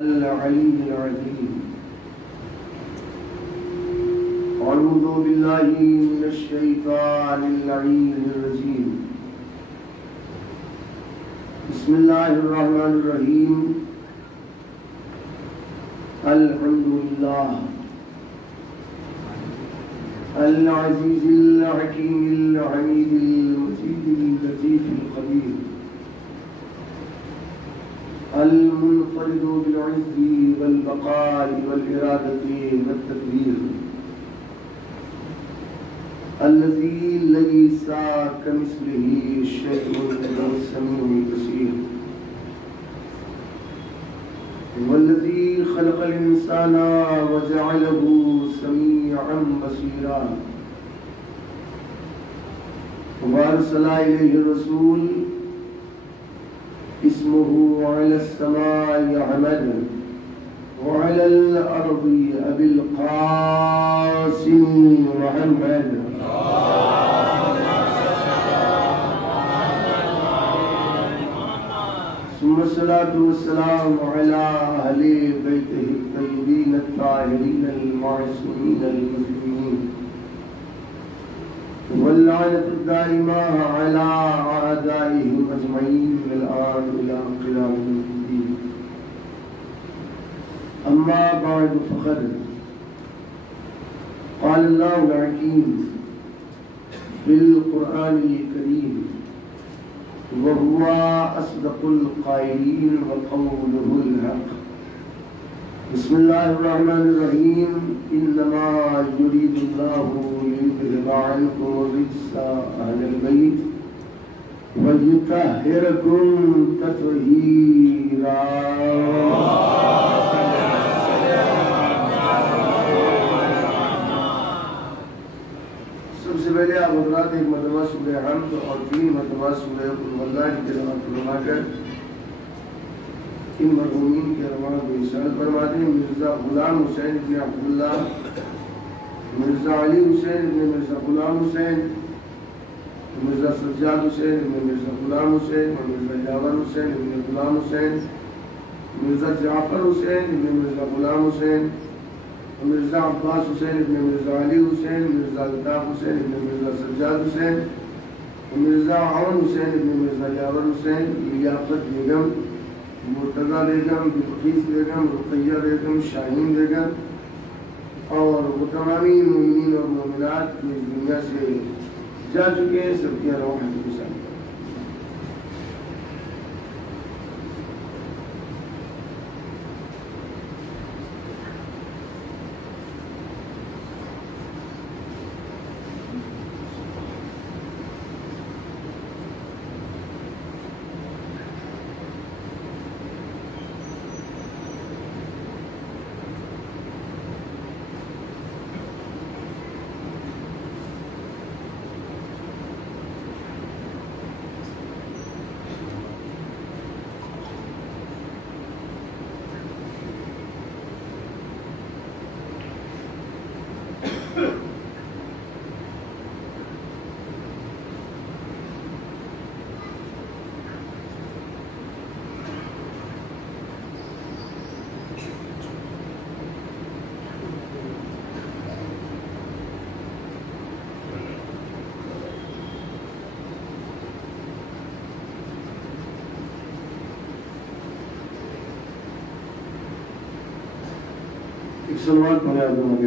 العلي العظيم. أعوذ بالله من الشيطان اللعين الرجيم. بسم الله الرحمن الرحيم. الحمد لله العزيز الحكيم الحميد المجيد اللطيف الخبير المنفرد بالعز والبقاء والإرادة والتدبير الذي ليس كمثله شيء وهو السميع البصير والذي خلق الإنسان وجعله سميعا بصيرا وأرسل إليه الرسول اسمه على السماء أحمد وعلى الأرض أبي القاسم محمد ثم الصلاة والسلام على أهل بيته الطيبين الطاهرين المعصومين المسلمين واللعنة الدائمة على أعدائهم أجمعين من الآن إلى قيام الدين. أما بعد فقد قال الله الحكيم في القرآن الكريم وهو أصدق القائلين وقوله الحق. بسم الله الرحمن الرحيم. إنما يريد الله ليذهب عنكم الرجس أهل البيت ويطهركم تطهيرا. سب سے پہلے آپ حضرات ایک مرتبہ سورہ حمد اور 3 مرتبہ سورہ قل واللہ کی تلاوت فرما کر ان مرحومین کے ارواح کو ارشاد فرماتے ہیں. مرزا غلام حسین ابن عبداللہ، مرزا علی حسین ابن مرزا غلام حسین، مرزا سجاد حسین ابن مرزا غلام حسین، اور مرزا یاور حسین ابن غلام حسین، مرزا جعفر حسین ابن مرزا غلام حسین، مرزا عباس حسین ابن مرزا علی حسین، مرزا الطاف حسین ابن مرزا سجاد حسین، مرزا عون حسین ابن مرزا یاور حسین، لیاقت بیگم، مرتضی بیگم، بلقیس بیگم، رقیہ بیگم، شاہین بیگم، اور وہ تمامی مومنین اور مومنات جو اس دنیا سے جا چکے ہیں، سب کی ارواح کے ساتھ. صلوات پڑھے آپ لوگوں کے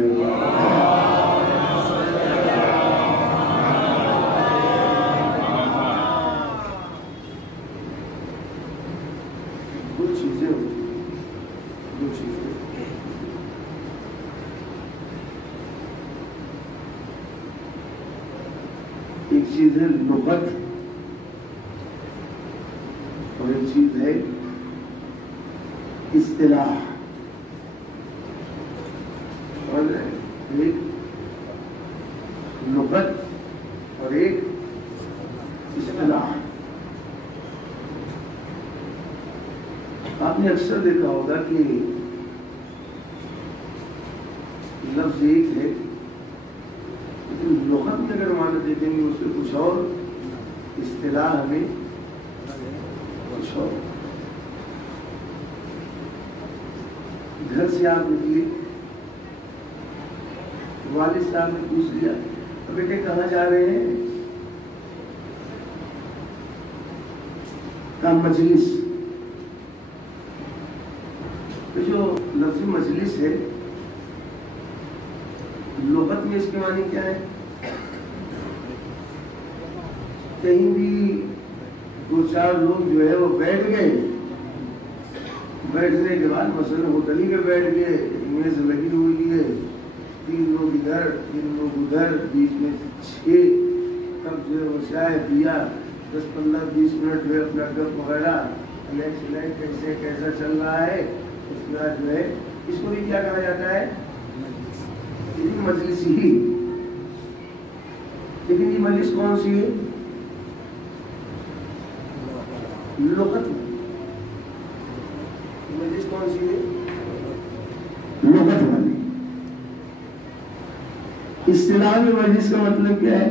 ایک چیز ہے لغت اور ایک چیز ہے اصطلاح. ایک لغت اور ایک اصطلاح. آپ نے اکثر دیکھا ہوگا کہ لفظ ایک ہے لیکن لغت میں اگر معنی دیکھیں گے اس کے کچھ اور اصطلاح ہمیں کچھ اور. گھر سے آپ نکلی، والد صاحب نے پوچھ لیا بیٹے کہاں جا رہے ہیں؟ کہا مجلس۔ تو جو لفظ مجلس ہے لغت میں اس کے معنی کیا ہے؟ کہیں بھی دو چار لوگ جو ہے وہ بیٹھ گئے، بیٹھنے کے بعد مثلا ہوٹل ہی میں بیٹھ گئے، میز لگی ہوئی ہے، 3 لوگ ادھر 3 لوگ ادھر، بیچ میں 6، تب جو ہے وہ چائے پیا، 10-15-20 منٹ جو ہے اپنا گپ وغیرہ کیسا چل رہا ہے، اس کے بعد جو ہے اس کو بھی کیا کہا جاتا ہے؟ مجلس ہی۔ لیکن یہ مجلس کون سی ہے؟ لغت میں مجلس کون سی ہے؟ لغت والی۔ اصطلاح میں مجلس کا مطلب کیا ہے؟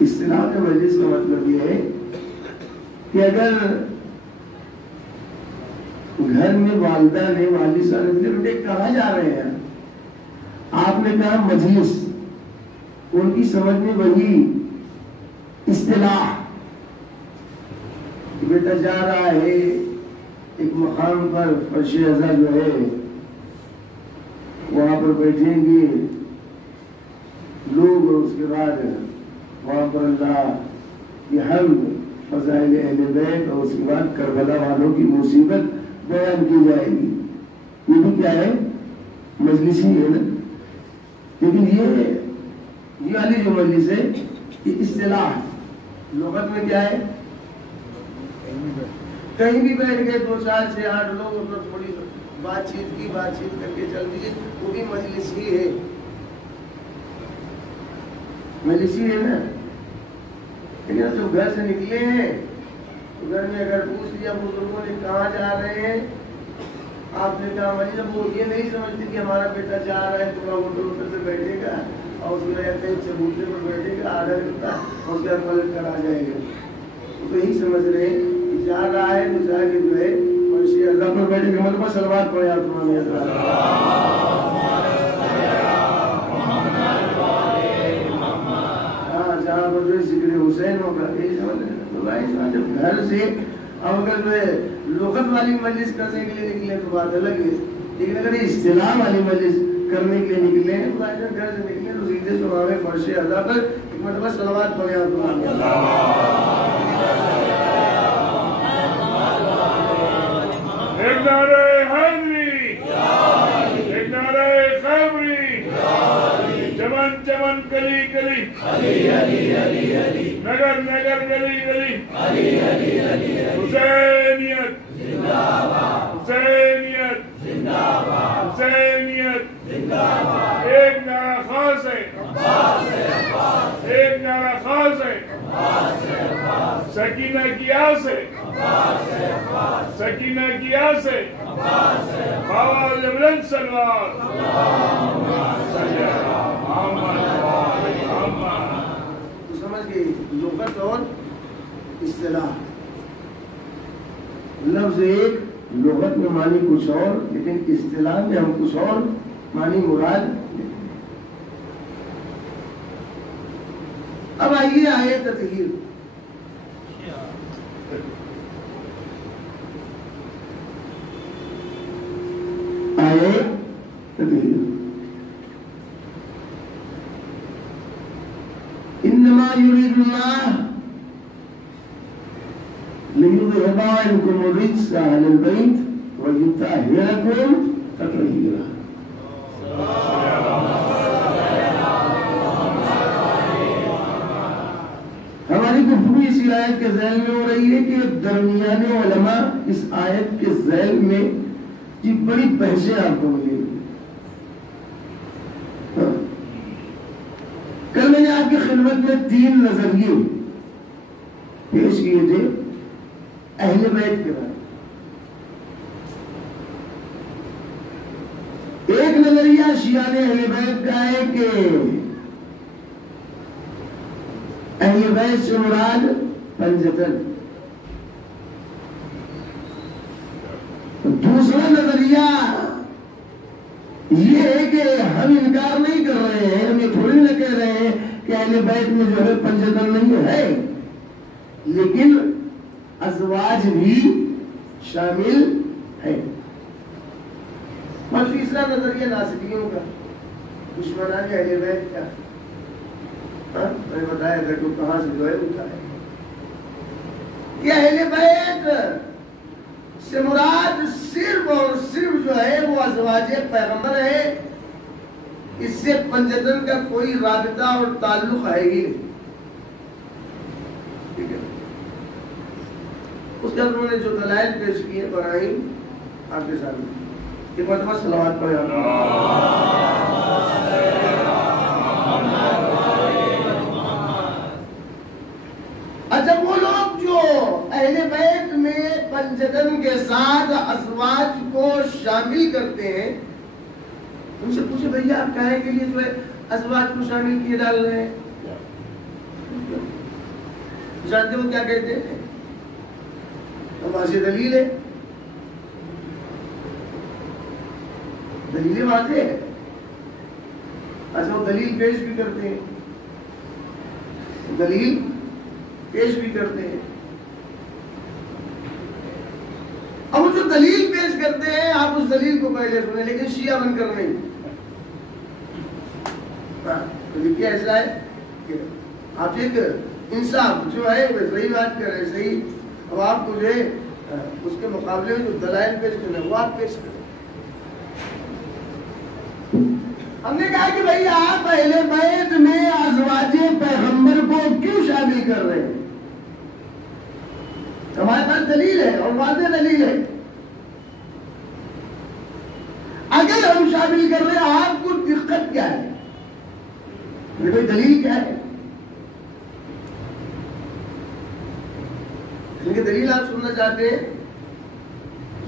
اصطلاح میں مجلس کا مطلب یہ ہے کہ اگر گھر میں والدہ نے والد صاحب نے بیٹے کہاں جا رہے ہیں، آپ نے کہا مجلس، ان کی سمجھ میں وہی اصطلاح، بیٹا جا رہا ہے ایک مقام پر، فرش ازا جو ہے وہاں پر بیٹھیں گے لوگ، اور اس کے بعد وہاں پر اللہ کی حمد، فضائل اہل بیت، اور اس کے بعد کربلا والوں کی مصیبت بیان کی جائے گی۔ یہ بھی کیا ہے؟ مجلس ہی ہے نا۔ لیکن یہ والی جو مجلس ہے یہ اصطلاح، لغت میں کیا ہے؟ کہیں بھی بیٹھ گئے 2 4 6 8 لوگ اپنا تھوڑی بات چیت کر کے چل دیے، وہ بھی مجلس ہی ہے، مجلس ہی ہے نا۔ لیکن جب گھر سے نکلے ہیں تو گھر میں اگر پوچھ لیا بزرگوں نے کہاں جا رہے ہیں، آپ نے کہا جب وہ یہ نہیں سمجھتے کہ ہمارا بیٹا جا رہا ہے تو ہوٹل پہ بیٹھے گا اور اس میں چبوترے پر بیٹھے گا آدھا گھنٹہ، اور اس کے بعد پلٹ کر آ جائے گا، تو یہی سمجھ رہے ہیں کہ جا رہا ہے تو جا کے جو ہے فرش ازا پر بیٹھے گا۔ مطلب صلوات پڑھے آپ تمام حضرات، جہاں پر جو ذکر حسین ہوگا، یہی سمجھ رہے ہیں۔ جب گھر سے اب اگر جو ہے لغت والی مجلس کرنے کے لیے نکلے تو بات الگ ہے، لیکن اگر اصطلاح والی مجلس کرنے کے لیے نکلے ہیں تو گھر سے نکلے تو سیدھے صبح میں فرش ازا پر ایک مرتبہ صلوات پڑھے آپ تمام حضرات۔ ایک نعرہ حیدری، ایک نعرہ خیبری، چمن چمن کلی کلی، نگر نگر گلی گلی، حسینیت حسینیت حسینیت، ایک نعرہ خاص ہے، ایک نعرہ خاص ہے، سکینہ کی آس ہے، سکینہ کی آس ہے، بابا بلند سلوار، تو سمجھ گئی لغت اور اصطلاح۔ لفظ ایک، لغت میں معنی کچھ اور، لیکن اصطلاح میں ہم کچھ اور معنی مراد۔ اب آئیے آیے تطہیر۔ آیے تطہیر، انما يريد الله ليذهب عنكم الرجس اهل البيت ويطهركم تطهيرا۔ ہماری گفتگو اسی آیت کے ذیل میں ہو رہی ہے کہ درمیان علماء اس آیت کے ذیل میں یہ بڑی بحثیں آپ کو ملیں گی۔ کل میں نے آپ کی خدمت میں 3 نظریے پیش کیے تھے اہل بیت کے بارے میں۔ ایک نظریہ شیعہ اہل بیت کا ہے کہ اہل بیت سے مراد پنجتن، دوسرا نظریہ یہ ہے کہ ہم انکار نہیں کر رہے ہیں، ہم یہ تھوڑی نہ کہہ رہے ہیں کہ اہل بیت میں جو ہے پنجتن نہیں ہے، لیکن ازواج بھی شامل ہے۔ اور تیسرا نظریہ ناصبیوں کا، دشمنان اہل بیت کا، میں بتایا تھا کہ کہاں سے جو ہے اٹھا ہے کہ اہل بیت سے مراد صرف اور صرف جو ہے وہ ازواج پیغمبر ہے، اس سے پنجتن کا کوئی رابطہ اور تعلق ہے ہی نہیں، ٹھیک ہے۔ اس کے انہوں نے جو دلائل پیش کیے براہیم آپ کے سامنے، کہ مرتبہ صلوات پڑھیں۔ اچھا، وہ لوگ جو اہل بیت میں پنجتن کے ساتھ ازواج کو شامل کرتے ہیں، ان سے پوچھے بھیا آپ کہنے کے لیے جو ہے ازواج کو شامل کیے ڈال رہے ہیں؟ جانتے ہو کیا کہتے ہیں؟ واضح دلیل ہے، دلیل واضح ہے۔ اچھا، وہ دلیل پیش بھی کرتے ہیں، دلیل پیش بھی کرتے ہیں۔ اب وہ جو دلیل پیش کرتے ہیں آپ اس دلیل کو پہلے سنیں، لیکن شیعہ بن کر نہیں۔ دلیل ایسا ہے کہ آپ ایک انصاف جو ہے وہ صحیح بات کر رہے ہیں، صحیح، اب آپ کو جو ہے اس کے مقابلے میں جو دلائل پیش کرنا وہ آپ پیش کریں۔ ہم نے کہا کہ بھائی آپ اہل بیت میں ازواج پیغمبر کو کیوں شامل کر رہے ہیں؟ ہمارے پاس دلیل ہے اور واضح دلیل ہے۔ اگر ہم شامل کر رہے ہیں آپ کو دقت کیا ہے؟ کوئی دلیل کیا ہے؟ ان کی دلیل آپ سننا چاہتے ہیں؟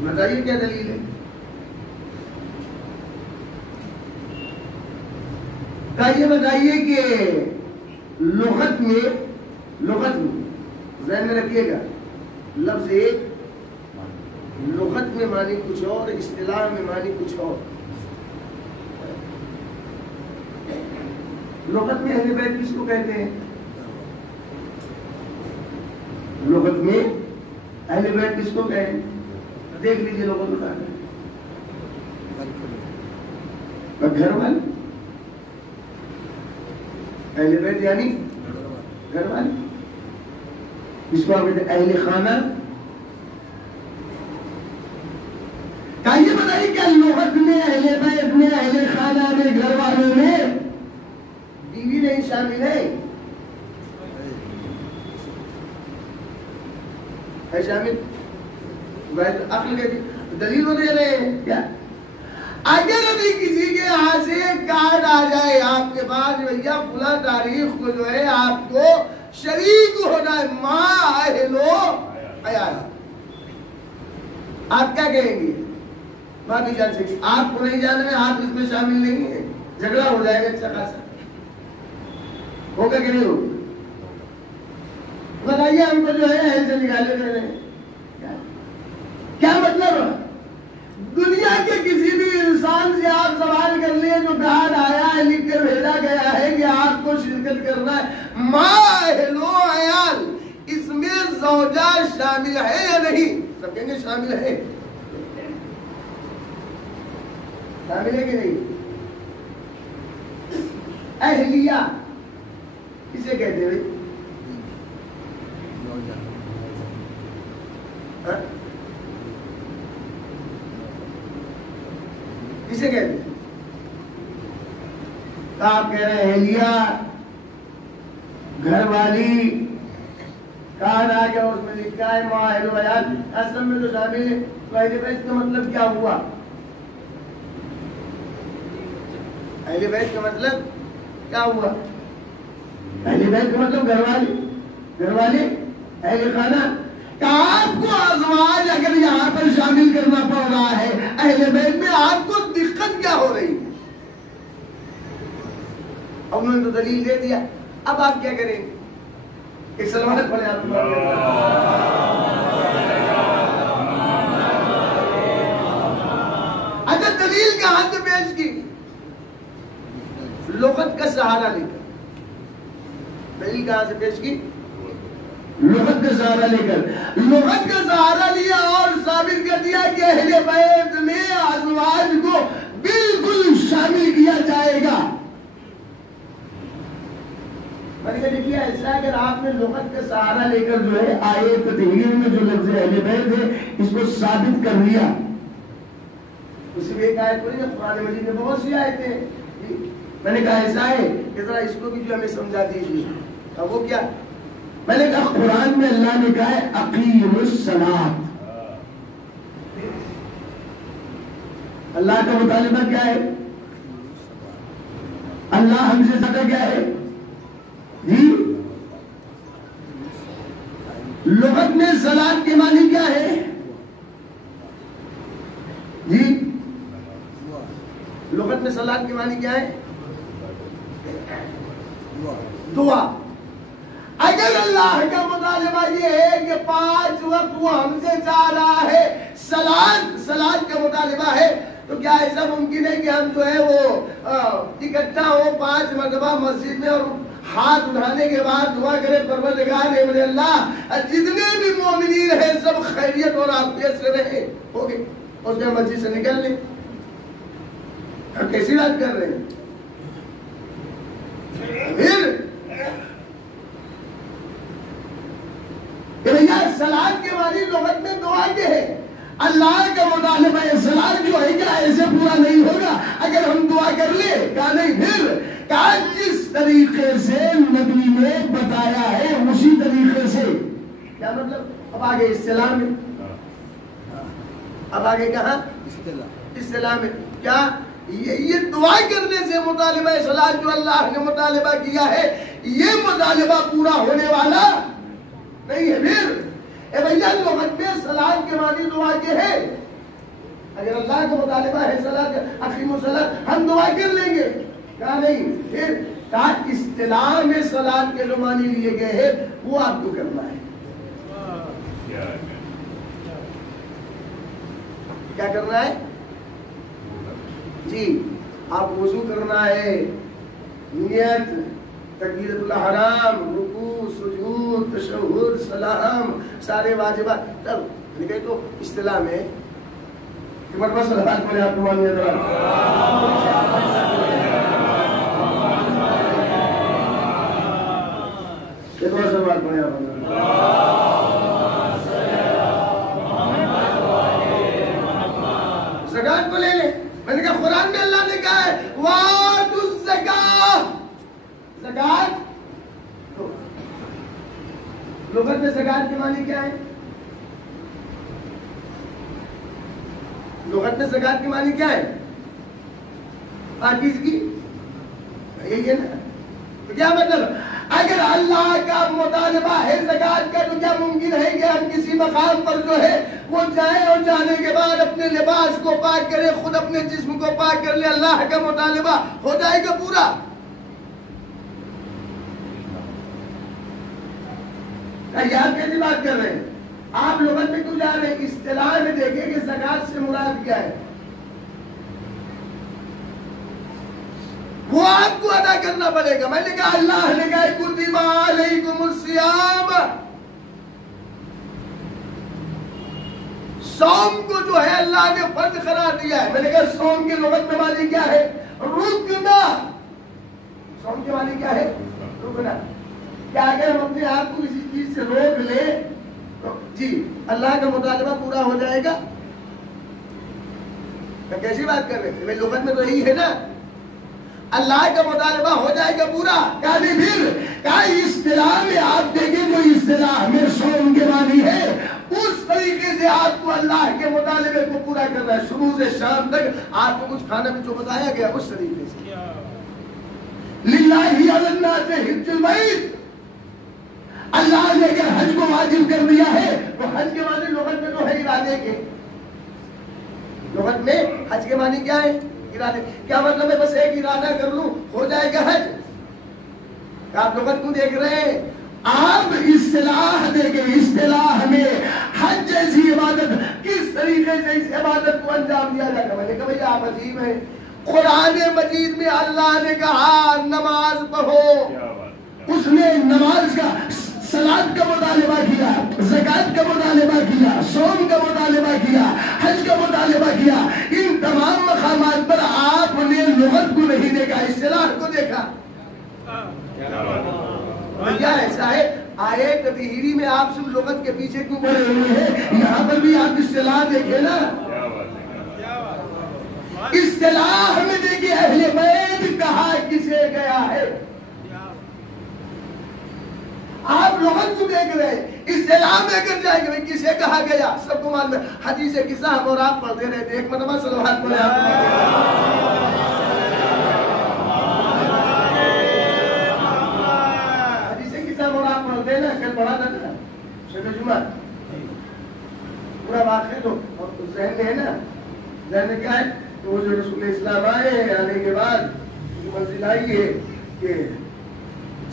بتائیے کیا دلیل ہے؟ یہ بتائیے کہ لغت میں ذہن میں رکھیے گا، لفظ ایک، لغت میں معنی کچھ اور، اصطلاح میں معنی کچھ اور۔ لغت میں اہل بیت کس کو کہتے ہیں؟ لغت میں اہل بیت کس کو کہتے ہیں؟ دیکھ لیجیے لغت بتا رہے گھر والے، اہل بیت یعنی گھر والے، اس کو آپ کہتے ہیں اہل خانہ۔ کیا یہ بتائیے کیا لغت میں اہل بیت میں، اہل خانہ میں، گھر والوں میں بیوی نہیں شامل ہے؟ ہے شامل؟ عقل کہتی دلیل وہ دے رہے ہیں کیا؟ اگر ابھی کسی کے یہاں سے کارڈ آ جائے آپ کے پاس، بھیا فلاں تاریخ کو جو ہے آپ کو شریک ہونا ہے، ماں اہلو عیال، آپ کیا کہیں گے؟ ماں بھی جان سکتی، آپ کو نہیں جانا ہے، آپ اس میں شامل نہیں ہیں، جھگڑا ہو جائے گا اچھا خاصا، ہوگا کہ نہیں ہوگا؟ بتائیے ہم کو جو ہے اہل سے نکالے دے رہے ہیں، کیا مطلب ہے؟ دنیا کے کسی بھی انسان سے آپ سوال کر لیں جو کارڈ آیا ہے، لکھ کر بھیجا گیا ہے کہ آپ کو شرکت کرنا ہے، ماں اہلو عیال، اس میں زوجہ شامل ہے یا نہیں؟ سب کہیں گے شامل ہے، شامل ہے کہ نہیں؟ اہلیہ کسے کہتے ہیں؟ کسے کہتے ہیں؟ آپ کہہ رہے ہیں اہلیہ، گھر والی، کارڈ آ گیا اس میں لکھا ہے ماں اہل عیال، اصل میں تو شامل ہے، تو اہل بیت کا مطلب کیا ہوا؟ اہل بیت کا مطلب کیا ہوا؟ اہل بیت کا مطلب گھر والے، اہل خانہ۔ آپ کو ازواج اگر یہاں پر شامل کرنا پڑ رہا ہے اہل بیت میں، آپ کو دقت کیا ہو رہی ہے؟ اب انہوں نے تو دلیل دے دیا، اب آپ کیا کریں گے؟ ایک سلوات پڑھیں آپ دلیل کہاں سے پیش کی؟ لغت کا سہارا لے کر۔ دلیل کہاں سے پیش کی؟ لغت کا سہارا لے کر۔ لغت کا سہارا لیا اور ثابت کر دیا کہ اہل بیت میں ازواج کو بالکل شامل کیا جائے گا۔ دیکھیے ایسا اگر آپ نے لغت کا سہارا لے کر جو ہے آیے تطہیر میں جو لفظ اہل بیت ہے اس کو ثابت کر لیا، اس میں ایک آیت پڑھی ہے قرآن مجید میں بہت سی آیتیں ہیں، میں نے کہا ایسا ہے کہ ذرا اس کو بھی جو ہمیں سمجھا دیجیے۔ اب وہ کیا؟ میں نے کہا قرآن میں اللہ نے کہا ہے اقیموا الصلاۃ۔ اللہ کا مطالبہ کیا ہے؟ اللہ ہم سے زیادہ کیا ہے جی؟ لغت میں صلاۃ کے معنی کیا ہے جی؟ لغت میں صلاۃ کے معنی کیا ہے؟ دعا۔ اگر اللہ کا مطالبہ یہ ہے کہ 5 وقت وہ ہم سے چاہ رہا ہے صلاۃ کا مطالبہ ہے، تو کیا ایسا ممکن ہے کہ ہم جو ہے وہ اکٹھا ہو 5 مرتبہ مسجد میں اور ہاتھ اٹھانے کے بعد دعا کرے پروردگار اے میرے اللہ جتنے بھی مومنین ہیں سب خیریت اور عافیت سے رہے، ہو گئے اس میں مسجد سے نکل لیں؟ ہم کیسی بات کر رہے ہیں؟ پھر بھیا صلاۃ کے معنی لغت میں دعا کے ہے، اللہ کا مطالبہ ہے صلاۃ جو ہے کیا ایسے پورا نہیں ہوگا اگر ہم دعا کر لیں؟ کہا نہیں، پھر کہا جس طریقے سے نبی نے بتایا ہے اسی طریقے سے۔ کیا مطلب؟ اب آگے اصطلاح میں، اب آگے کہاں اصطلاح میں کیا یہ دعا کرنے سے مطالبہ صلاۃ جو اللہ نے مطالبہ کیا ہے یہ مطالبہ پورا ہونے والا نہیں ہے۔ پھر اے بھیا لغت میں صلاۃ کے معنی دعا کے ہے، اگر اللہ کا مطالبہ ہے صلاۃ اقیموا الصلاۃ ہم دعا کر لیں گے، کہا نہیں، پھر کہا اصطلاح میں صلاۃ کے جو معنی لیے گئے ہیں وہ آپ کو کرنا ہے۔ کیا کرنا ہے جی؟ آپ وضو کرنا ہے، نیت، تکبیرۃ الاحرام، رکوع، سجود، تشہد، سلام، سارے واجبات، تب لکھے تو اصطلاح میں کہ مرتبہ صلوات پڑھیں آپ کو مانیے ذرا۔ ایک اور صلوات پڑھیں آپ زکات کو لے لیں۔ میں نے کہا قرآن میں اللہ نے کہا ہے وَآتُوا الزَّکَاۃَ، زکات۔ لغت میں زکات کے معنی کیا ہے؟ لغت میں زکات کے معنی کیا ہے؟ پاکیزگی، یہی ہے نا؟ تو کیا مطلب اگر اللہ کا مطالبہ ہے زکات کا تو کیا ممکن ہے کہ ہم کسی مقام پر جو ہے وہ جائیں اور جانے کے بعد اپنے لباس کو پاک کرے، خود اپنے جسم کو پاک کر لے؟ اللہ کا مطالبہ ہو جائے گا پورا؟ آپ کیسی بات کر رہے ہیں؟ آپ لغت میں کیوں جا رہے ہیں؟ اصطلاح میں دیکھیں کہ زکات سے مراد کیا ہے، وہ آپ کو ادا کرنا پڑے گا۔ میں نے کہا اللہ نے کہا کتب علیکم الصیام، صوم کو جو ہے اللہ نے فرض قرار دیا ہے۔ میں نے کہا صوم کی لغت میں معنی کیا ہے؟ رکنا۔ صوم کے معنی کیا ہے؟ رکنا۔ کیا اگر ہم اپنے آپ کو کسی چیز سے روک لیں تو جی اللہ کا مطالبہ پورا ہو جائے گا؟ کیسی بات کر رہے ہیں؟ لغت میں تو یہی ہے نا، اللہ کا مطالبہ ہو جائے گا پورا۔ کہا نہیں، پھر کہا اصطلاح میں آپ دیکھیں کوئی اصطلاح میں صوم کے معنی ہے اس طریقے سے آپ کو اللہ کے مطالبے کو پورا کرنا ہے، شروع سے شام تک آپ کو کچھ کھانا بھی جو بتایا گیا اس طریقے سے۔ للہ علی الناس حج البیت، اللہ نے اگر حج کو واجب کر دیا ہے تو حج کے معنی لغت میں تو ہے ارادے کے۔ لغت میں حج کے معنی کیا ہے؟ ارادے۔ کیا مطلب ہے بس ایک ارادہ کر لوں ہو جائے گا حج؟ آپ لغت کو دیکھ رہے ہیں، آپ اصطلاح دیکھیں، اصطلاح میں حج جیسی عبادت کس طریقے سے اس عبادت کو انجام دیا جائے گا؟ میں نے کہا بھئی آپ عجیب ہیں، قرآن مجید میں اللہ نے کہا نماز پڑھو، اس نے نماز کا صلاۃ کا مطالبہ کیا، زکوٰۃ کا مطالبہ کیا، صوم کا مطالبہ کیا، حج کا مطالبہ کیا، ان تمام مقامات پر آپ نے لغت کو نہیں دیکھا، اصطلاح کو دیکھا۔ کیا ایسا ہے آیے تطہیری میں آپ صرف لغت کے پیچھے کیوں پڑے ہوئے ہیں؟ یہاں پر بھی آپ اصطلاح دیکھیں نا، اصطلاح میں دیکھیں اہل بیت کہا کسے گیا ہے، آپ لغت کو دیکھ رہے ہیں، اصطلاح میں کر جائیں گے کسے کہا گیا، سب کو معلوم ہے۔ حدیث قصہ ہم اور آپ پڑھتے رہے تھے، ایک مرتبہ صلوات پڑھے آپ حدیث قصہ ہم اور آپ پڑھتے ہیں نا، کل پڑھا تھا نا شب جمعہ، پورا واقعہ تو ذہن میں ہے نا، ذہن میں کیا ہے کہ وہ جو رسول اسلام آئے ہیں، آنے کے بعد منزل آئی ہے کہ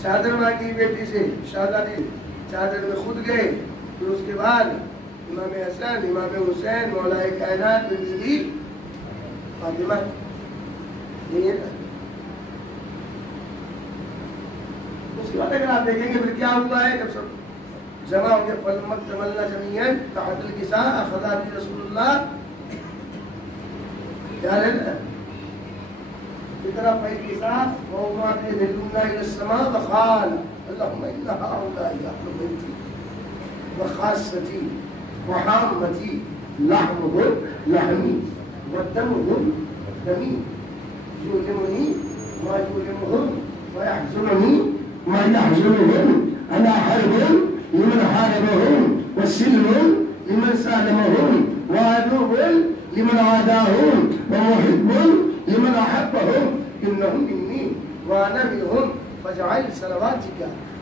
چادر مانگی بیٹی سے، شہزادی چادر میں خود گئے، پھر اس کے بعد امام حسن، امام حسین، مولا کائنات بی بی فاطمہ، یہ ہے نا۔ اس کے بعد اگر آپ دیکھیں گے پھر کیا ہوا ہے، جب سب جمع ہو گئے، فلمت تملنا جمیعاً تحت الکساء اخذ بی رسول اللہ، کیا ہے نا اتنا فالكساء ووضع يدنا الى السماء وقال اللهم ان هؤلاء اهل بيتي وخاصتي وعامتي لحمهم لحمي ودمهم دمي يؤلمني ما يؤلمهم ويحزنني ما يحزنهم، انا حرب لمن حاربهم وسلم لمن سالمهم وعدو لمن عاداهم ومحب لمن أحبهم، إنهم مني وأنا منهم، فاجعل صلواتك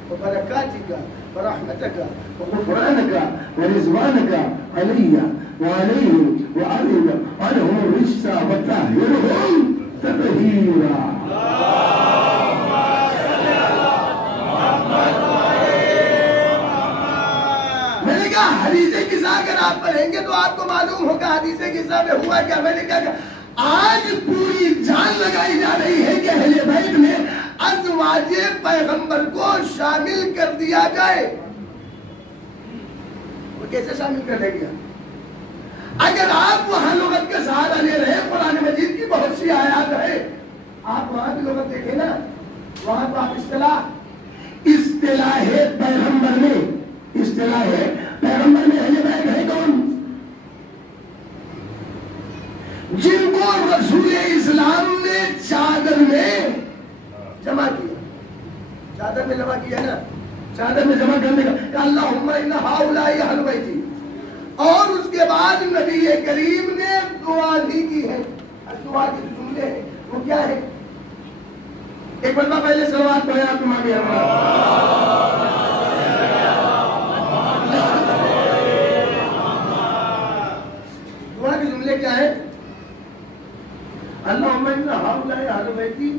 وبركاتك ورحمتك وغفرانك ورضوانك علي وعليهم وأرد عنهم الرجس وطهرهم تطهيرا۔ میں نے کہا حدیث قصہ اگر آپ پڑھیں گے تو آپ کو معلوم ہوگا حدیث قصہ میں ہوا کیا۔ میں نے کہا آج پوری جان لگائی جا رہی ہے کہ اہل بیت میں ازواج پیغمبر کو شامل کر دیا جائے۔ وہ کیسے شامل کر دے گیا؟ اگر آپ وہاں لغت کا سہارا لے رہے ہیں، قرآن مجید کی بہت سی آیات ہے، آپ وہاں کی لغت دیکھیں نا، وہاں تو آپ اصطلاح پیغمبر میں، اصطلاح پیغمبر میں اہل بیت ہے کون؟ جن کو رسول اسلام نے چادر میں جمع کیا، چادر میں جمع کیا نا، چادر میں جمع کرنے کا اللہم ان ہؤلاء اہل بیتی، اور اس کے بعد نبی کریم نے دعا بھی کی ہے۔ دعا کے جملے ہیں وہ کیا ہے؟ ایک مرتبہ پہلے صلوات پڑھیں آپ امام دعا کے جملے کیا ہے؟ اللہم ان ہؤلاء اہل بیتی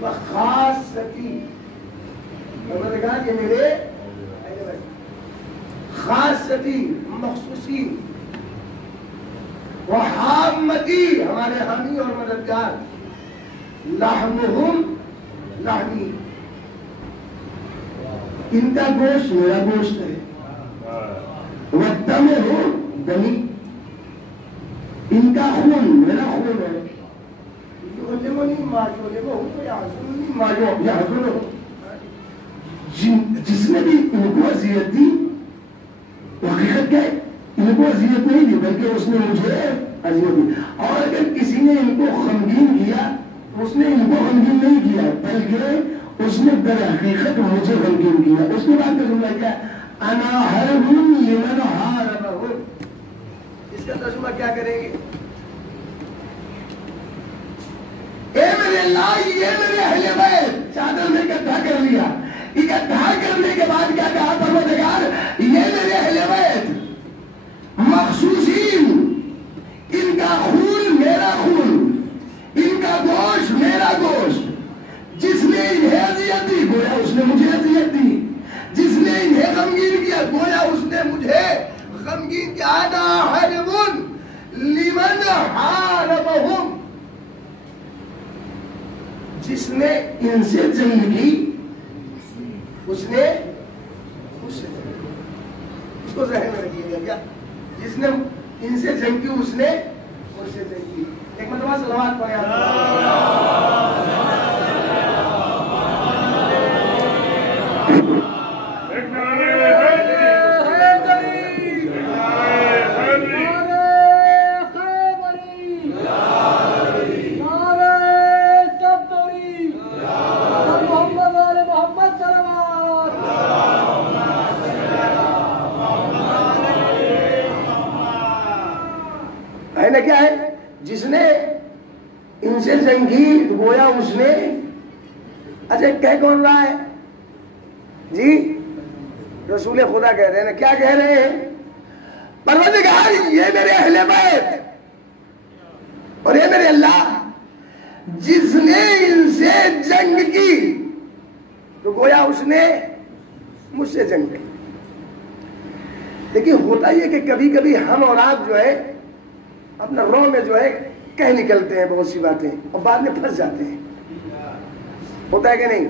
وخاصتی، انہوں نے کہا کہ میرے خاصتی مخصوصی، وحامتی ہمارے حامی اور مددگار، لحمہم لحمی، ان کا گوشت میرا گوشت ہے، ودمہم دمی، ان کا خون میرا خون ہے، جس نے بھی ان کو اذیت دی، حقیقت کیا ہے؟ ان کو اذیت نہیں دی بلکہ اس نے مجھے اذیت دی، اور اگر کسی نے ان کو غمگین کیا، اس نے ان کو غمگین نہیں کیا بلکہ اس نے در حقیقت مجھے غمگین کیا۔ اس کے بعد کا جملہ کیا ہے؟ انا حرب لمن حاربہ، اس کا ترجمہ کیا کریں گے؟ اے میرے اللہ، یہ میرے اہل بیت، چادر میں اکٹھا کر لیا، اکٹھا کرنے کے بعد کیا کہا پروردگار؟ یہ میرے اہل بیت مخصوصین، ان کا خون میرا خون، ان کا گوشت میرا گوشت، جس نے انہیں اذیت دی گویا اس نے مجھے اذیت دی، جس نے انہیں غمگین کیا گویا اس نے مجھے نے ان سے جنگ کی، اس نے اس کو ذہن میں رکھیے گا کیا، جس نے ان سے جنگ کی اس نے اس سے جنگ کی. ایک مرتبہ صلوات پڑھیں کیا ہے، جس نے ان سے جنگ کی گویا اس نے. اچھا کہہ کون رہا ہے جی؟ رسول خدا کہہ رہے ہیں نا. کیا کہہ رہے ہیں؟ پروردگار یہ میرے اہل بیت اور یہ میرے اللہ جس نے ان سے جنگ کی تو گویا اس نے مجھ سے جنگ کی. لیکن ہوتا یہ کہ کبھی کبھی ہم اور آپ جو ہے اپنا روح میں جو ہے کہہ نکلتے ہیں بہت سی باتیں اور بعد میں پھنس جاتے ہیں. ہوتا ہے کہ نہیں؟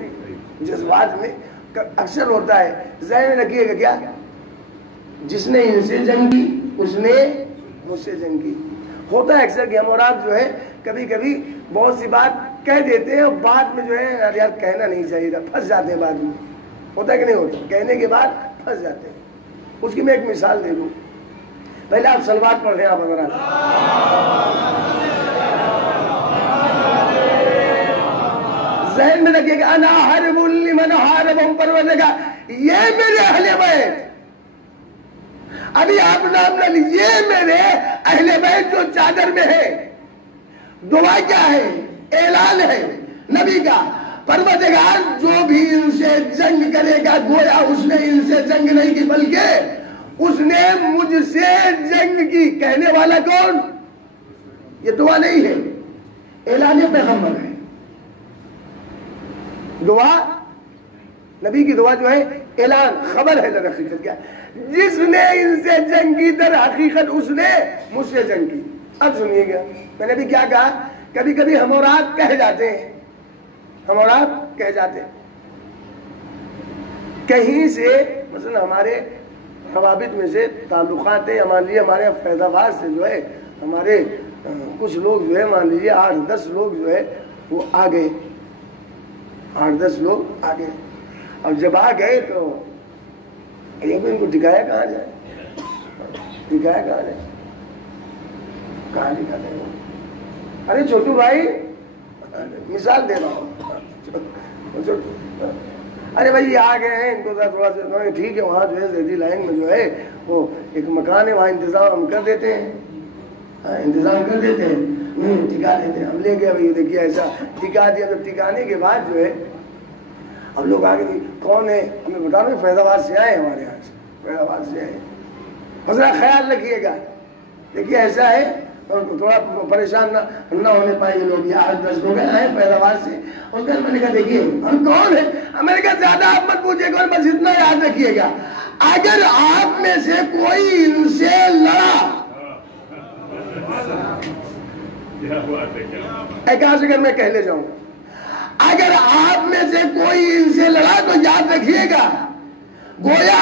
جذبات میں اکثر ہوتا ہے. ذہن میں رکھیے گا کیا، جس نے ان سے جنگ کی اس نے مجھ سے جنگ کی. ہوتا ہے اکثر کہ ہم اور آپ جو ہے کبھی کبھی بہت سی بات کہہ دیتے ہیں اور بعد میں جو ہے یار کہنا نہیں چاہیے تھا، پھنس جاتے ہیں بعد میں. ہوتا ہے کہ نہیں ہوتا؟ کہنے کے بعد پھنس جاتے ہیں. اس کی میں ایک مثال دے دوں. پہلے آپ صلوات پڑھ رہے ہیں آپ اگر ذہن میں رکھیے کہ انا حرب لمن حاربهم پروردگار یہ میرے اہل بیت. ابھی آپ نام نہ لیجیے، یہ میرے اہل بیت جو چادر میں ہے. دعا کیا ہے؟ اعلان ہے نبی کا. پروردگار جو بھی ان سے جنگ کرے گا گویا اس نے ان سے جنگ نہیں کی بلکہ اس نے مجھ سے جنگ کی. کہنے والا کون؟ یہ دعا نہیں ہے، اعلان پیغمبر ہے. دعا نبی کی دعا جو ہے اعلان خبر ہے در حقیقت. کیا؟ جس نے ان سے جنگ کی در حقیقت اس نے مجھ سے جنگ کی. اب سنیے گا میں نے بھی کیا کہا. کبھی کبھی ہم اور آپ کہہ جاتے ہیں، ہم اور آپ کہہ جاتے ہیں کہیں سے، مثلا ہمارے روابط میں سے تعلقات ہیں. مان لیجیے ہمارے فیض آباد سے جو ہے ہمارے کچھ لوگ جو ہے مان لیجیے 8-10 لوگ جو ہے وہ آ گئے. 8-10 لوگ آ گئے. اور جب آ گئے تو ایک ان کو ٹکایا کہاں جائے، ٹکایا کہاں جائے، کہاں ٹکا دیں گے. ارے چھوٹو بھائی مثال دے رہا ہوں. ارے بھائی یہ آ گئے ہیں، ان کو تھوڑا سا ٹھیک ہے وہاں جو ہے زیدی لائن میں جو ہے وہ ایک مکان ہے وہاں انتظام ہم کر دیتے ہیں، انتظام کر دیتے ہیں، ٹکا دیتے ہیں. ہم لے گئے بھائی دیکھیے ایسا ٹکا دیا. تو ٹکانے کے بعد جو ہے اب لوگ آگے کون ہے ہمیں بتا رہے ہیں فیض آباد سے آئے، ہمارے یہاں سے فیض آباد سے آئے. ذرا خیال رکھیے گا. دیکھیے ایسا ہے تھوڑا پریشان نہ ہونے پائے لوگ. یہ 8-10 لوگ ہیں فیض آباد سے. اس کا میں نے کہا دیکھیے ہم کون ہیں. میں نے کہا زیادہ آپ مت پوچھے گا، بس اتنا یاد رکھیے گا اگر آپ میں سے کوئی ان سے لڑا، ایک اگر میں کہہ لے جاؤں اگر آپ میں سے کوئی ان سے لڑا تو یاد رکھیے گا گویا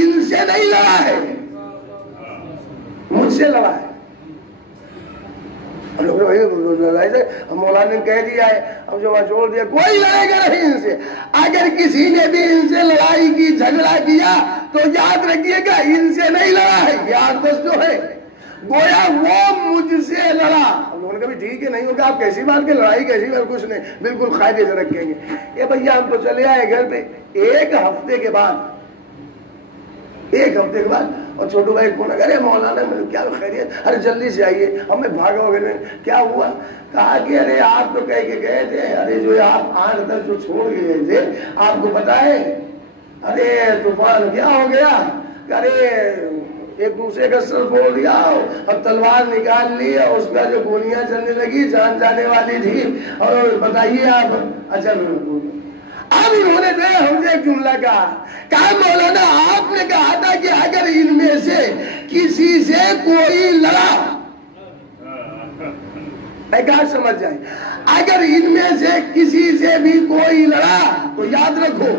ان سے نہیں لڑا ہے، مجھ سے لڑا ہے. مولانا نے کہہ دیا ہے اب جو وہاں چھوڑ دیا کوئی لڑے گا نہیں ان سے. اگر کسی نے بھی ان سے لڑائی کی جھگڑا کیا تو یاد رکھیے گا ان سے نہیں لڑا ہے. یہ 8-10 جو ہے گویا وہ مجھ سے لڑا. انہوں نے کہا ٹھیک ہے نہیں ہوگا آپ کیسی بات کی لڑائی کیسی بات، کچھ نہیں بالکل قاعدے سے رکھیں گے. یہ بھیا ہم تو چلے آئے گھر پہ. ایک ہفتے کے بعد اور چھوٹو بھائی کو ارے مولانا میں کیا خیریت، ارے جلدی سے آئیے. ہمیں بھاگا وغیرہ کیا ہوا، کہا کہ ارے آپ تو کہہ کے گئے تھے، ارے جو آپ 8-10 جو چھوڑ گئے تھے آپ کو پتا ہے ارے طوفان کیا ہو گیا، ارے ایک دوسرے کا سر پھوڑ دیا اور تلوار نکال لی اور اس کا جو گولیاں چلنے لگی جان جانے والی تھی. اور بتائیے آپ اچھا اب انہوں نے جو ہم سے ایک جملہ کہا مولانا آپ نے کہا تھا کہ اگر ان میں سے کسی سے کوئی لڑا ایک آج سمجھ جائیں، اگر ان میں سے کسی سے بھی کوئی لڑا تو یاد رکھو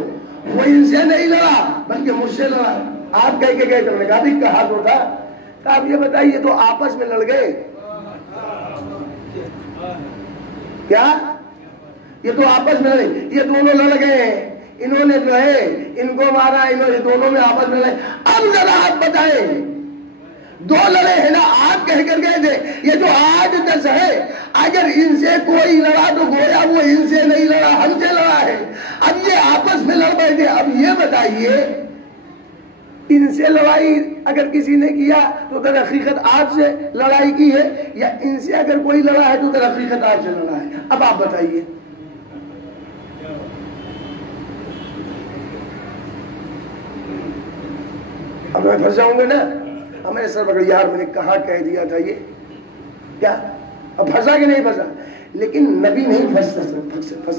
وہ ان سے نہیں لڑا بلکہ مجھ سے لڑا۔ آپ کہہ کے گئے، کرنے کا بھی کہا تو تھا کہ آپ یہ بتائیے تو آپس میں لڑ گئے کیا؟ یہ تو آپس میں لڑے، یہ دونوں لڑ گئے ہیں، انہوں نے جو ہے ان کو مارا، انہوں نے دونوں میں آپس میں لڑے۔ اب ذرا آپ بتائیں، دو لڑے ہیں نا، آپ کہہ کر گئے تھے یہ جو 8-10 ہے، اگر ان سے کوئی لڑا تو گویا وہ ان سے نہیں لڑا، ہم سے لڑا ہے۔ اب یہ آپس میں لڑ بیٹھے، اب یہ بتائیے ان سے لڑائی اگر کسی نے کیا تو در حقیقت آپ سے لڑائی کی ہے، یا ان سے اگر کوئی لڑا ہے تو در حقیقت آپ سے لڑا ہے؟ اب آپ بتائیے۔ اب میں پھنس جاؤں گے نا، ہمیں سر پکڑ، یار میں نے کہاں کہہ دیا تھا یہ کیا؟ اب پھنسا کہ نہیں پھنسا؟ لیکن نبی نہیں پھنس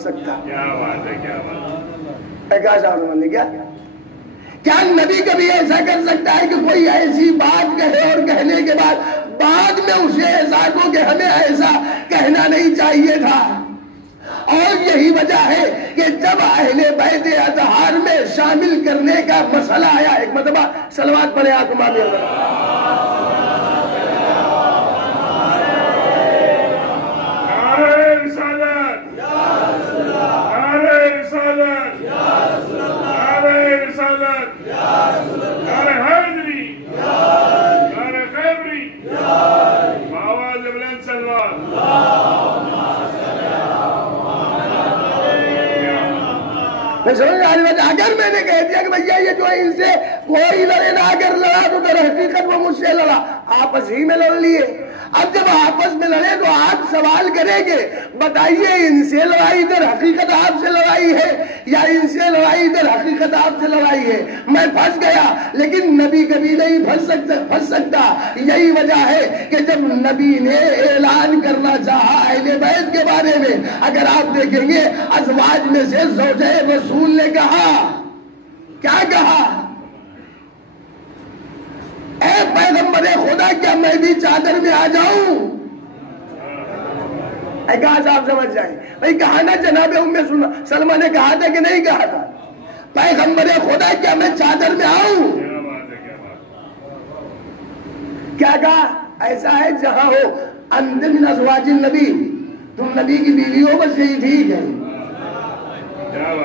سکتا۔ کیا بات ہے، کیا بات ہے۔ کیا نبی کبھی ایسا کر سکتا ہے کہ کوئی ایسی بات کہے اور کہنے کے بعد میں اسے احساس ہو کہ ہمیں ایسا کہنا نہیں چاہیے تھا؟ اور یہی وجہ ہے کہ جب اہل بیت اطہار میں شامل کرنے کا مسئلہ آیا، ایک مرتبہ صلوات پڑھے آپ امام اول۔ اگر میں نے کہہ دیا کہ بھیا یہ جو ہے ان سے کوئی لڑے نہ، اگر لڑا تو در حقیقت وہ مجھ سے لڑا، آپس ہی میں لڑ لیے۔ اب جب آپس میں لڑے تو آپ سوال کریں گے بتائیے ان سے لڑائی در حقیقت آپ سے لڑائی ہے یا ان سے لڑائی در حقیقت آپ سے لڑائی ہے؟ میں پھنس گیا، لیکن نبی کبھی نہیں پھنس سکتا۔ یہی وجہ ہے کہ جب نبی نے اعلان کرنا چاہا اہل بیت کے بارے میں، اگر آپ دیکھیں گے ازواج میں سے زوجہ رسول نے کہا، کیا کہا؟ اے پیغمبر خدا، کیا میں بھی چادر میں آ جاؤں؟ کہا آپ سمجھ جائیں بھائی، کہا نا جناب ام سلمہ نے کہا تھا کہ نہیں کہا تھا؟ پیغمبر خدا کیا میں چادر میں آؤں؟ کیا کہا؟ ایسا ہے جہاں ہو انت من ازواج النبی، تم نبی کی بیوی ہو بس یہی ٹھیک ہے،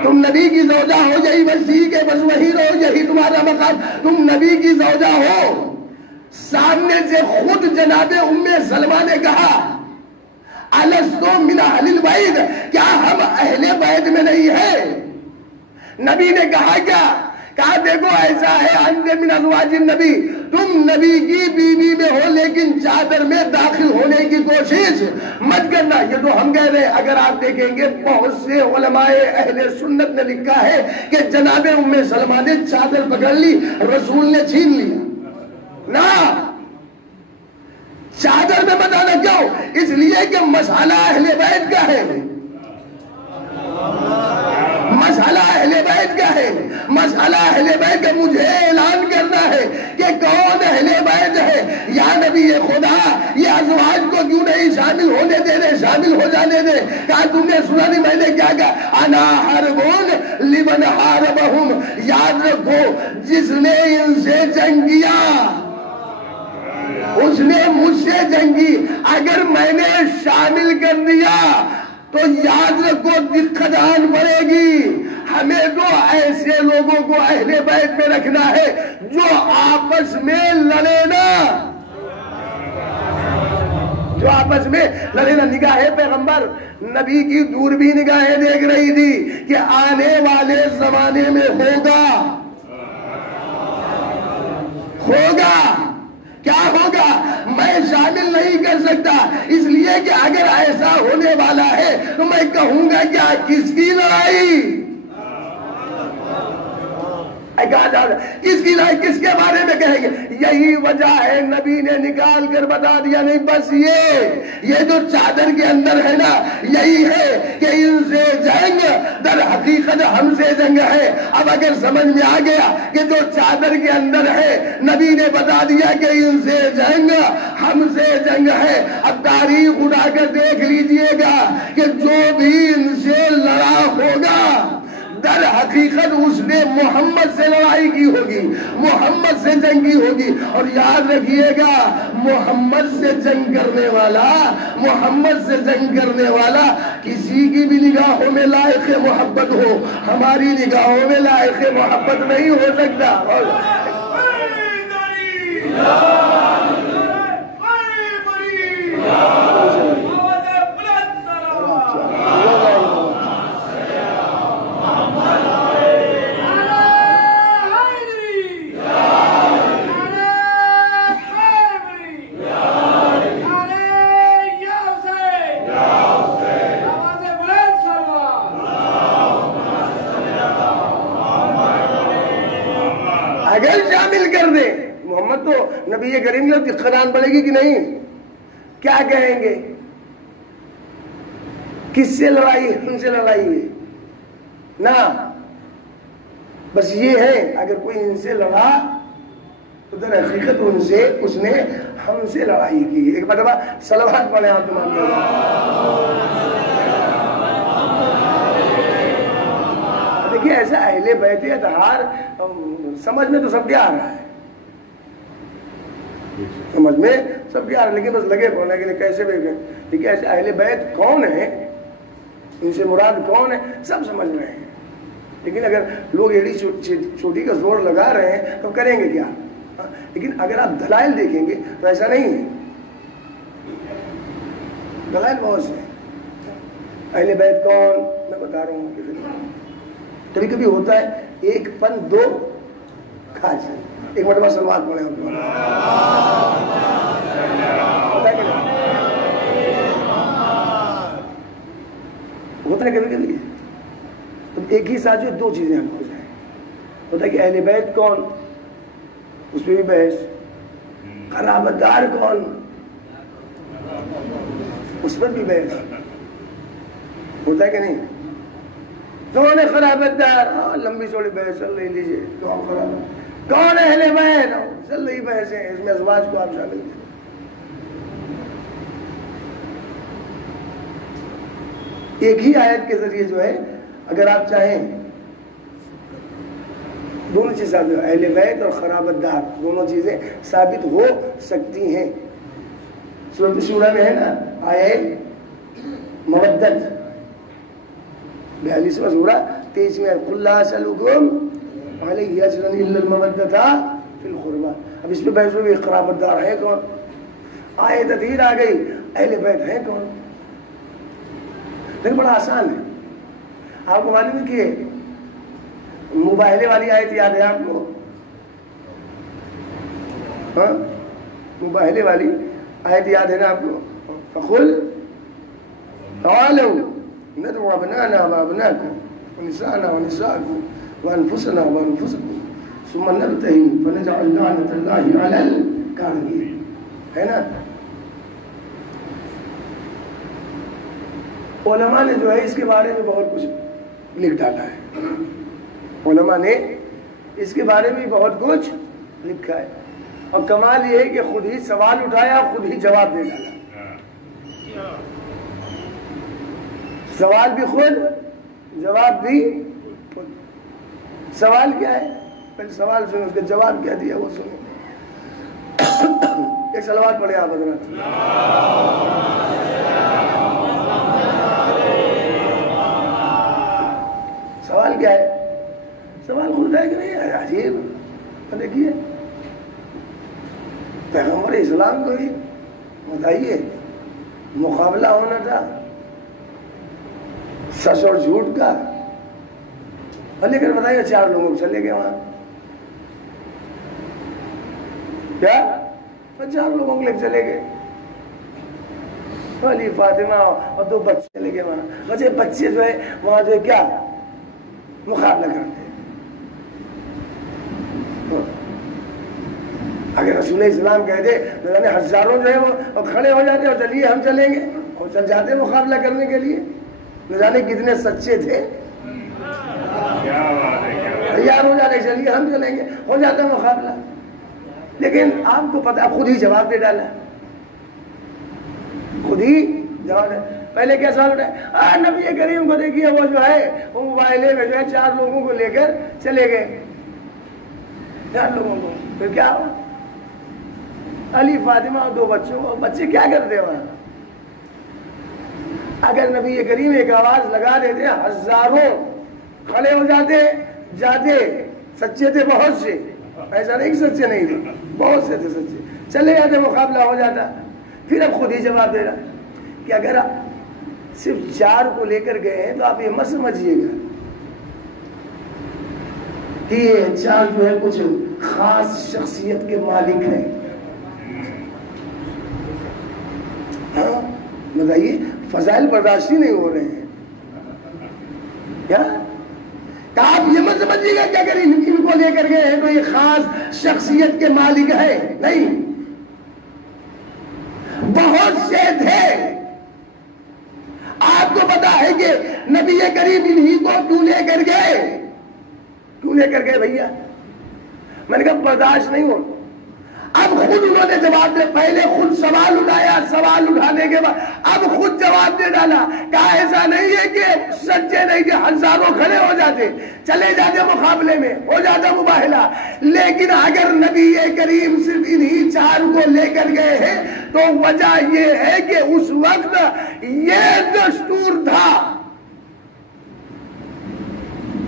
تم نبی کی زوجہ ہو یہی بس ٹھیک ہے، بس وہی رہو، یہی تمہارا مقام، تم نبی کی زوجہ ہو۔ سامنے سے خود جناب ام سلمہ نے کہا الستو من اہل البیت، کیا ہم اہل بیت میں نہیں ہیں؟ نبی نے کہا کیا؟ کہا دیکھو ایسا ہے انت من ازواج النبی، تم نبی کی بیوی میں ہو لیکن چادر میں داخل ہونے کی کوشش مت کرنا۔ یہ تو ہم کہہ رہے ہیں، اگر آپ دیکھیں گے بہت سے علماء اہل سنت نے لکھا ہے کہ جناب ام سلمہ نے چادر پکڑ لی، رسول نے چھین لیا نا۔ چادر میں بتانا کیوں؟ اس لیے کہ مسئلہ اہل بیت کا ہے، مسئلہ اہل بیت کا ہے، مسئلہ اہل بیت کا۔ مجھے اعلان کرنا ہے کہ کون اہل بیت ہے۔ یا نبی خدا، یہ ازواج کو کیوں نہیں شامل ہونے دے رہے؟ شامل ہو جانے دے۔ کہا تم نے سنا نہیں میں نے کیا کہا؟ انا حربون لمن حاربہم، یاد رکھو جس نے ان سے جنگ کیا اس نے مجھ سے جنگی، اگر میں نے شامل کر دیا تو یاد رکھو دقت آن پڑے گی۔ ہمیں تو ایسے لوگوں کو اہل بیت میں رکھنا ہے جو آپس میں لڑے نا، جو آپس میں لڑے نا۔ نگاہ پیغمبر نبی کی دور بھی نگاہیں دیکھ رہی تھی کہ آنے والے زمانے میں ہوگا کیا ہوگا، میں شامل نہیں کر سکتا، اس لیے کہ اگر ایسا ہونے والا ہے تو میں کہوں گا کیا کس کی لڑائی؟ اس کی رائے کس کے بارے میں کہیں گے؟ یہی وجہ ہے نبی نے نکال کر بتا دیا نہیں بس یہ جو چادر کے اندر ہے نا یہی ہے کہ ان سے جنگ در حقیقت ہم سے جنگ ہے. اب اگر سمجھ میں آ گیا کہ جو چادر کے اندر ہے نبی نے بتا دیا کہ ان سے جنگ ہم سے جنگ ہے. اب تاریخ اٹھا کر دیکھ لیجئے گا کہ جو بھی ان سے لڑا ہوگا در حقیقت اس نے محمد سے لڑائی کی ہوگی, محمد سے جنگی ہوگی. اور یاد رکھیے گا محمد سے جنگ کرنے والا کسی کی بھی نگاہوں میں لائق محبت ہو, ہماری نگاہوں میں لائق محبت نہیں ہو سکتا. اگر شامل کر دے محمد تو نبی کریم کی خدان پڑے گی کہ نہیں؟ کیا کہیں گے؟ کس سے لڑائی ہے؟ ان سے لڑائی ہے نا. بس یہ ہے اگر کوئی ان سے لڑا تو در حقیقت ان سے اس نے ہم سے لڑائی کی. ایک مرتبہ صلوات پڑھیں آپ تمام. دیکھیے ایسا اہل بیت اطہار سمجھ میں تو سب کے آ رہا ہے, سمجھ میں سب کے آ رہا ہے, لیکن بس لگے پڑھنے کے لیے کیسے بھی. دیکھیے ایسے اہل بیت کون ہے, ان سے مراد کون ہے سب سمجھ رہے ہیں, لیکن اگر لوگ ایڑی چھوٹی کا زور لگا رہے ہیں تو کریں گے کیا؟ لیکن اگر آپ دلائل دیکھیں گے تو ایسا نہیں ہے, دلائل بہت سے. اہل بیت کون میں بتا رہا ہوں. کبھی کبھی ہوتا ہے ایک پن دو کھاج. ایک مرتبہ سلوات پڑھیں ہوتا ہے کبھی کبھی ایک ہی ساتھ جو دو چیزیں ہم ہو جائیں. ہوتا ہے کہ اہل بیت کون اس پہ بھی بحث, قرابت دار کون اس پر بھی بحث. ہوتا ہے کہ نہیں؟ کون ہے قرابت دار؟ لمبی چوڑی بحث چل رہی, لیجیے کون اہل بیت چل رہی بحث ہے, اس میں ازواج کو آپ شامل کریں. ایک ہی آیت کے ذریعے جو ہے اگر آپ چاہیں دونوں چیز ثابت, اہل بیت اور قرابت دار دونوں چیزیں ثابت ہو سکتی ہیں. سورۃ شورى میں ہے نا آیت مودت 42واں سورہ 23 میں قل لا اسألكم علیہ اجرا الا المودۃ فی القربى. اب اس پہ بحث ہوئی قرابت دار ہے کون, آیت تطہیر آ گئی اہل بیت ہے کون. لیکن بڑا آسان ہے. آپ کو معلوم ہے کہ مباہلے والی آیت یاد ہے آپ کو؟ ہاں مباہلے والی آیت یاد ہے نا آپ کو؟ فقل تعالوا ندعو ابناءنا وابناءكم ونساءنا ونساءكم وانفسنا وانفسكم ثم نبتهل فنجعل لعنة الله على الكاذبين. ہے نا؟ علماء نے جو ہے اس کے بارے میں بہت کچھ لکھ ڈالا ہے. علماء نے اس کے بارے میں بہت کچھ لکھا ہے, اور کمال یہ ہے کہ خود ہی سوال اٹھایا خود ہی جواب دے ڈالا. سوال بھی خود جواب بھی خود. سوال کیا ہے پہلے سوال سنو, اس کا جواب کیا دیا وہ سنو. ایک صلوات پڑھے آپ حضرات. سوال کیا ہے؟ سوال خود ہے کہ نہیں ہے؟ عجیب. دیکھیے پیغمبر اسلام کو ہی بتائیے مقابلہ ہونا تھا سچ اور جھوٹ کا, لے کر بتائیے 4 لوگوں چلے گئے وہاں. کیا 4 لوگوں کو لے چلے گئے, علی فاطمہ اور 2 بچے چلے گئے وہاں. بچے جو ہے وہاں جو ہے کیا مقابلہ کرتے ہیں. اگر رسول اسلام کہتے تو یعنی ہزاروں جو ہے وہ کھڑے ہو جاتے اور چلیے ہم چلیں گے، اور چل جاتے مقابلہ کرنے کے لیے، نہ جانے کتنے سچے تھے، تیار ہو جاتے چلیے ہم چلیں گے، ہو جاتا مقابلہ۔ لیکن آپ کو پتا خود ہی جواب دے ڈالا، خود ہی جواب دے۔ پہلے کیا سوال اٹھا، نبی کریم کو دیکھیے وہ جو ہے وہ موبائلے میں جو ہے 4 لوگوں کو لے کر چلے گئے، 4 لوگوں کو، پھر کیا ہوا؟ علی فاطمہ اور 2 بچوں کو، بچے کیا کرتے وہاں؟ اگر نبی کریم ایک آواز لگا دیتے ہزاروں کھڑے ہو جاتے، سچے تھے بہت سے، ایسا نہیں کہ سچے نہیں تھے، بہت سے تھے سچے، چلے جاتے مقابلہ ہو جاتا۔ پھر اب خود ہی جواب دے رہا کہ اگر آپ صرف 4 کو لے کر گئے ہیں تو آپ یہ مت سمجھیے گا کہ یہ 4 جو ہے کچھ خاص شخصیت کے مالک ہیں۔ ہاں بتائیے، فضائل برداشت نہیں ہو رہے ہیں کیا؟ کہ آپ یہ مت سمجھیے گا کہ اگر ان کو لے کر گئے ہیں تو یہ خاص شخصیت کے مالک ہے، نہیں، بہت سے تھے۔ آپ کو پتا ہے کہ نبی کریم انہی کو کیوں لے کر گئے بھیا؟ میں نے کہا برداشت نہیں ہو۔ اب خود انہوں نے جواب دے، پہلے خود سوال اٹھایا، سوال اٹھانے کے بعد اب خود جواب دے ڈالا۔ کہا ایسا نہیں ہے کہ سچے نہیں کہ ہزاروں کھڑے ہو جاتے، چلے جاتے مقابلے میں، ہو جاتا مباہلہ، لیکن اگر نبی کریم صرف انہی 4 کو لے کر گئے ہیں تو وجہ یہ ہے کہ اس وقت یہ دستور تھا۔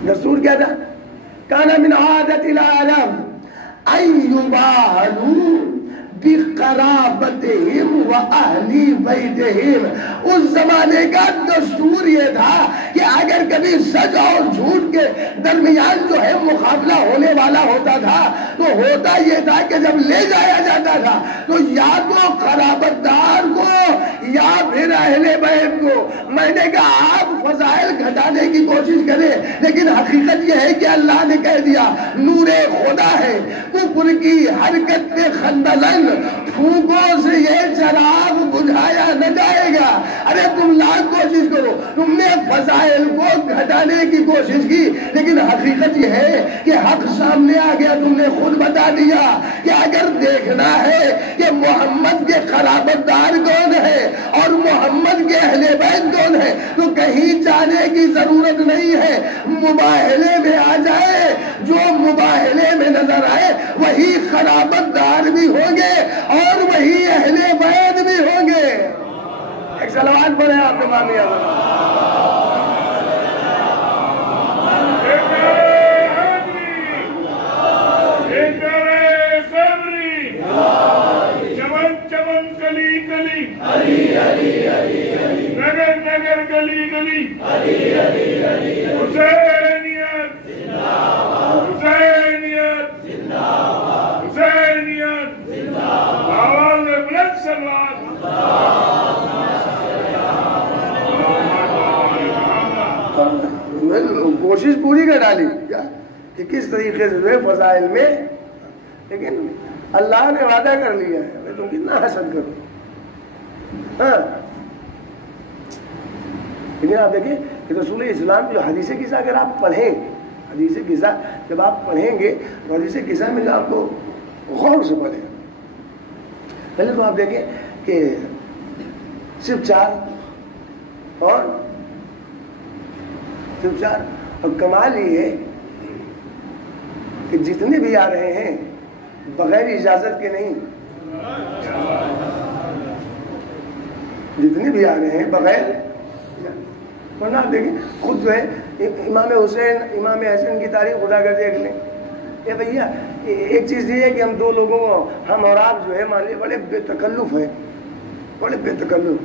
دستور کیا تھا؟ کانا من عادت العالم ان یباہلوا بقرابتہم و اہلی بیتہم۔ اس زمانے کا دستور یہ تھا کہ اگر کبھی سچ اور جھوٹ کے درمیان جو ہے مقابلہ ہونے والا ہوتا تھا تو ہوتا یہ تھا کہ جب لے جایا جاتا تھا تو یا تو قرابت دار کو یا پھر اہل بیت کو۔ میں نے کہا آپ فضائل گھٹانے کی کوشش کریں، لیکن حقیقت یہ ہے کہ اللہ نے کہہ دیا نور خدا ہے، کفر کی حرکت میں خندلن، پھونکوں سے یہ چراغ بجھایا نہ جائے گا۔ ارے تم لاکھ کوشش کرو، تم نے فضائل کو گھٹانے کی کوشش کی، لیکن حقیقت یہ ہے کہ حق سامنے آ گیا، تم نے خود بتا دیا کہ اگر دیکھنا ہے کہ محمد کے قرابت دار کون ہے اور محمد کے اہل بیت کون ہے تو کہیں جانے کی ضرورت نہیں ہے، مباہلے میں آ جائے، جو مباہلے میں نظر آئے وہی قرابت دار بھی ہوں گے اور وہی اہل بیت بھی ہوں گے۔ ایک صلوات پڑھیں آپ تمام چمن چمن کلی کلی، نگر نگر گلی گلی، حسینیت حسینیت حسینیت، آواز بلند سلوات۔ کوشش پوری کر ڈالی کیا کہ کس طریقے سے فضائل میں، لیکن اللہ نے وعدہ کر لیا ہے تم کتنا حسد کرو۔ ہاں لیکن آپ دیکھیں کہ رسول اسلام جو حدیث قصہ اگر آپ پڑھیں، حدیث قصہ جب آپ پڑھیں گے تو حدیث قصہ میں آپ کو غور سے پڑھیں۔ پہلے تو آپ دیکھیں کہ صرف 4 اور صرف 4، اور کمال یہ ہے کہ جتنے بھی آ رہے ہیں بغیر اجازت کے نہیں، جتنے بھی آ رہے ہیں بغیر، ورنہ آپ دیکھیں خود جو ہے امام حسین امام حسن کی تاریخ خدا کر دیکھ لیں۔ اے بھیا ایک چیز یہ ہے کہ ہم 2 لوگوں کو، ہم اور آپ جو ہے مان لیے بڑے بے تکلف ہیں، بڑے بے تکلف،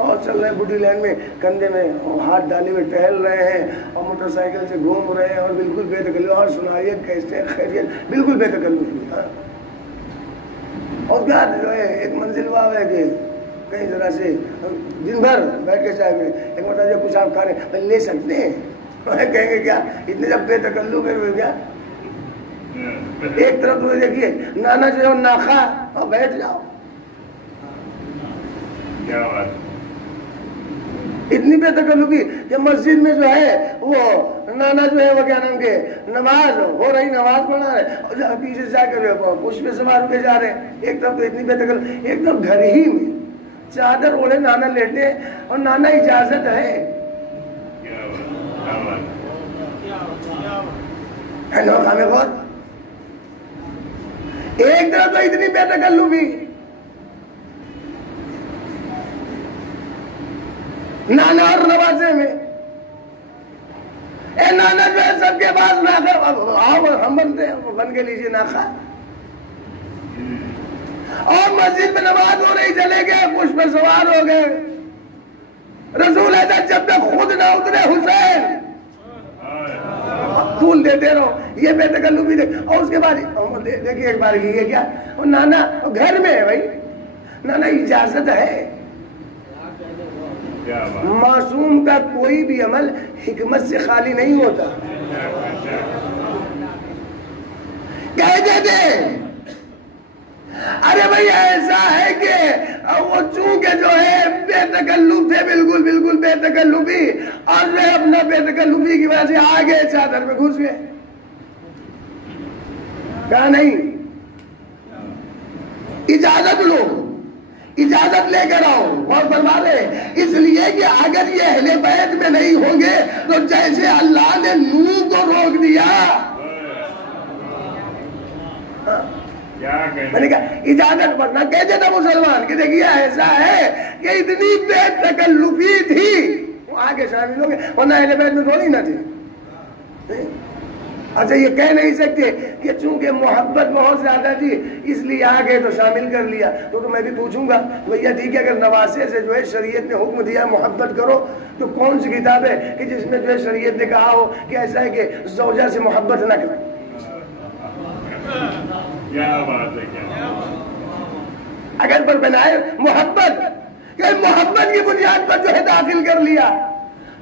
اور چل رہے ہیں بڈی لائن میں کندھے میں ہاتھ ڈالے ہوئے ٹہل رہے ہیں اور موٹر سائیکل سے گھوم رہے ہیں اور بالکل بے تکلف، اور سنائیے کیسے خیریت، بالکل بے تکلف۔ ہاں اور کیا جو ہے ایک منزل ہوا ہے کہ کہیں ذرا سے دن بھر بیٹھ کے چائے میں ایک مرتبہ جب کچھ آپ کھا رہے ہیں لے سکتے ہیں، کہیں گے کیا اتنے جب بے تکلف ہے کیا ایک طرف تو دیکھیے نانا جو ہے ناخا اور بیٹھ جاؤ. کیا بات. اتنی بے تکلفی کہ مسجد میں جو ہے وہ نانا جو ہے وہ کیا نام کے نماز ہو رہی, نماز پڑھا رہے اور پیچھے جا کر پشپ پہ سوار ہوئے جا رہے ہیں. ایک طرف تو اتنی بے تکلف, ایک طرف گھر ہی میں چادر اوڑھے نانا لیٹے اور نانا اجازت ہے. ایک طرف تو اتنی بے تکلفی, نانا اور نوازے میں اے نانا جو ہے سب کے پاس ناخا, آؤ ہم بنتے ہیں, وہ بن کے لیجیے ناخا. اور مسجد میں نماز ہو رہی, چلے گئے پشپ پہ سوار ہو گئے. رسول اعظم جب تک خود نہ اترے حسین پھول دیتے رہو. یہ بے تکلفی دیکھ. اور اس کے بعد دیکھیے ایک بار یہ کیا, اور نانا گھر میں ہے بھائی, نانا اجازت ہے. معصوم کا کوئی بھی عمل حکمت سے خالی نہیں ہوتا. کہہ دیتے ارے بھائی ایسا ہے کہ وہ چونکہ جو ہے بے تکلف تھے, بالکل بالکل بے تکلفی, اور وہ اپنا بے تکلفی کی وجہ سے آگے چادر میں گھس گئے. کہا نہیں, اجازت لو, اجازت لے کر آؤ. اور فرما رہے اس لیے کہ اگر یہ اہل بیت میں نہیں ہوں گے تو جیسے اللہ نے نوح کو روک دیا. میں نے کہا اجازت ورنہ کہہ دیتا مسلمان کہ دیکھیے ایسا ہے کہ اتنی بے تکلفی تھی, وہ آگے شامل ہو گئے, ورنہ اہل بیت میں تھوڑی نہ تھی. اچھا یہ کہہ نہیں سکتے کہ چونکہ محبت بہت زیادہ تھی اس لیے آگے تو شامل کر لیا. تو میں بھی پوچھوں گا بھیا ٹھیک ہے, اگر نواسے سے جو ہے شریعت نے حکم دیا محبت کرو تو کون سی کتاب ہے کہ جس میں جو ہے شریعت نے کہا ہو کہ ایسا ہے کہ زوجہ سے محبت نہ کریں. اگر پر بنائے محبت کہ محبت کی بنیاد پر جو ہے داخل کر لیا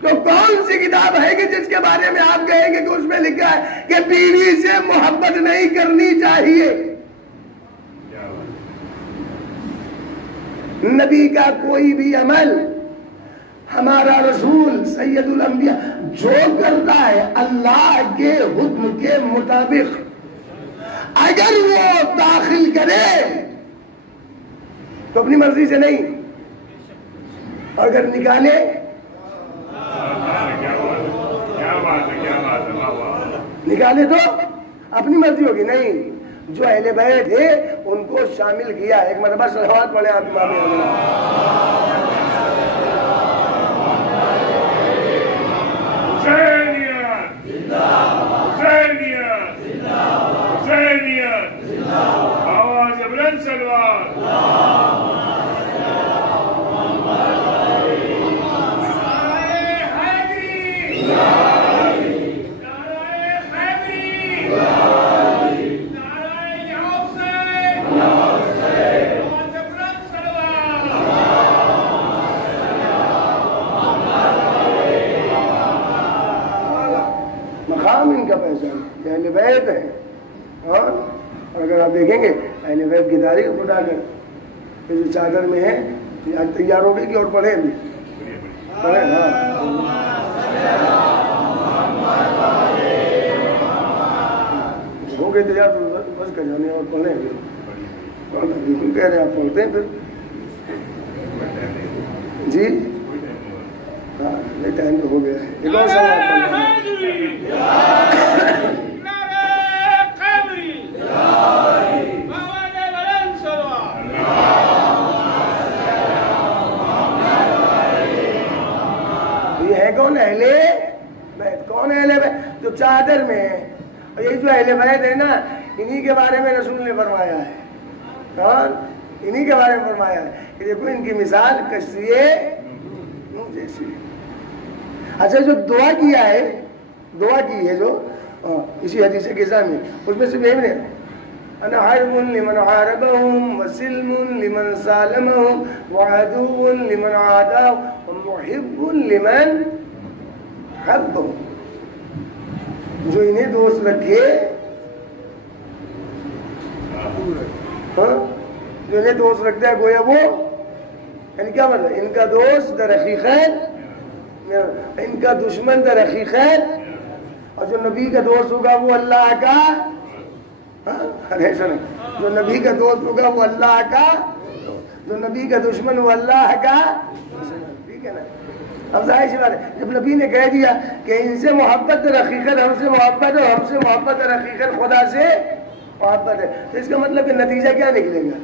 تو کون سی کتاب ہے کہ جس کے بارے میں آپ کہیں گے کہ اس میں لکھا ہے کہ بیوی سے محبت نہیں کرنی چاہیے. نبی کا کوئی بھی عمل ہمارا رسول سید الانبیاء جو کرتا ہے اللہ کے حکم کے مطابق اگر وہ داخل کرے تو اپنی مرضی سے نہیں, اور اگر نکالے نکالے تو اپنی مرضی ہوگی. نہیں, جو اہل بیت تھے ان کو شامل کیا. ایک مرتبہ صلوات پڑھے آپ امام آواز بلند سلوات. مقام ان کا پہچان اہل بیت ہے. اور اگر آپ دیکھیں گے اہل بیت کی تاریخ بتا کر جو چادر میں ہے تیار ہو گئی کہ اور پڑھیں بھی پڑھیں. ہو گئے تیار تو بس کر جانے اور پڑھیں بھی. بالکل کہہ رہے ہیں آپ پڑھتے ہیں پھر جی. ہاں نہیں ٹائم تو ہو گیا ہے. ایک اور سوال کون اہل بیت, کون اہل بیت جو چادر میں ہے. اور یہ جو اہل بیت ہے نا انہی کے بارے میں رسول نے فرمایا ہے. کون؟ انہی کے بارے میں فرمایا ہے کہ دیکھو ان کی مثال کشتی نوح جیسی. اچھا جو دعا کیا ہے, دعا کی ہے جو اسی حدیث قصہ میں, اس میں صرف ایک نے انا حرب لمن حاربهم وسلم لمن سالمهم وعدو لمن عاداهم ومحب لمن حبهم. جو انہیں دوست رکھے ہاں جو انہیں دوست رکھتا ہے گویا وہ، یعنی کیا مطلب ان کا دوست در حقیقت، ان کا دشمن در حقیقت، اور جو نبی کا دوست ہوگا وہ اللہ کا، ارے سنیں، جو نبی کا دوست ہوگا وہ اللہ کا، جو نبی کا دشمن وہ اللہ کا، ٹھیک ہے نا؟ اب ظاہر سی بات ہے جب نبی نے کہہ دیا کہ ان سے محبت در حقیقت ہم سے محبت ہے، ہم سے محبت در حقیقت خدا سے محبت ہے، تو اس کا مطلب کہ نتیجہ کیا نکلے گا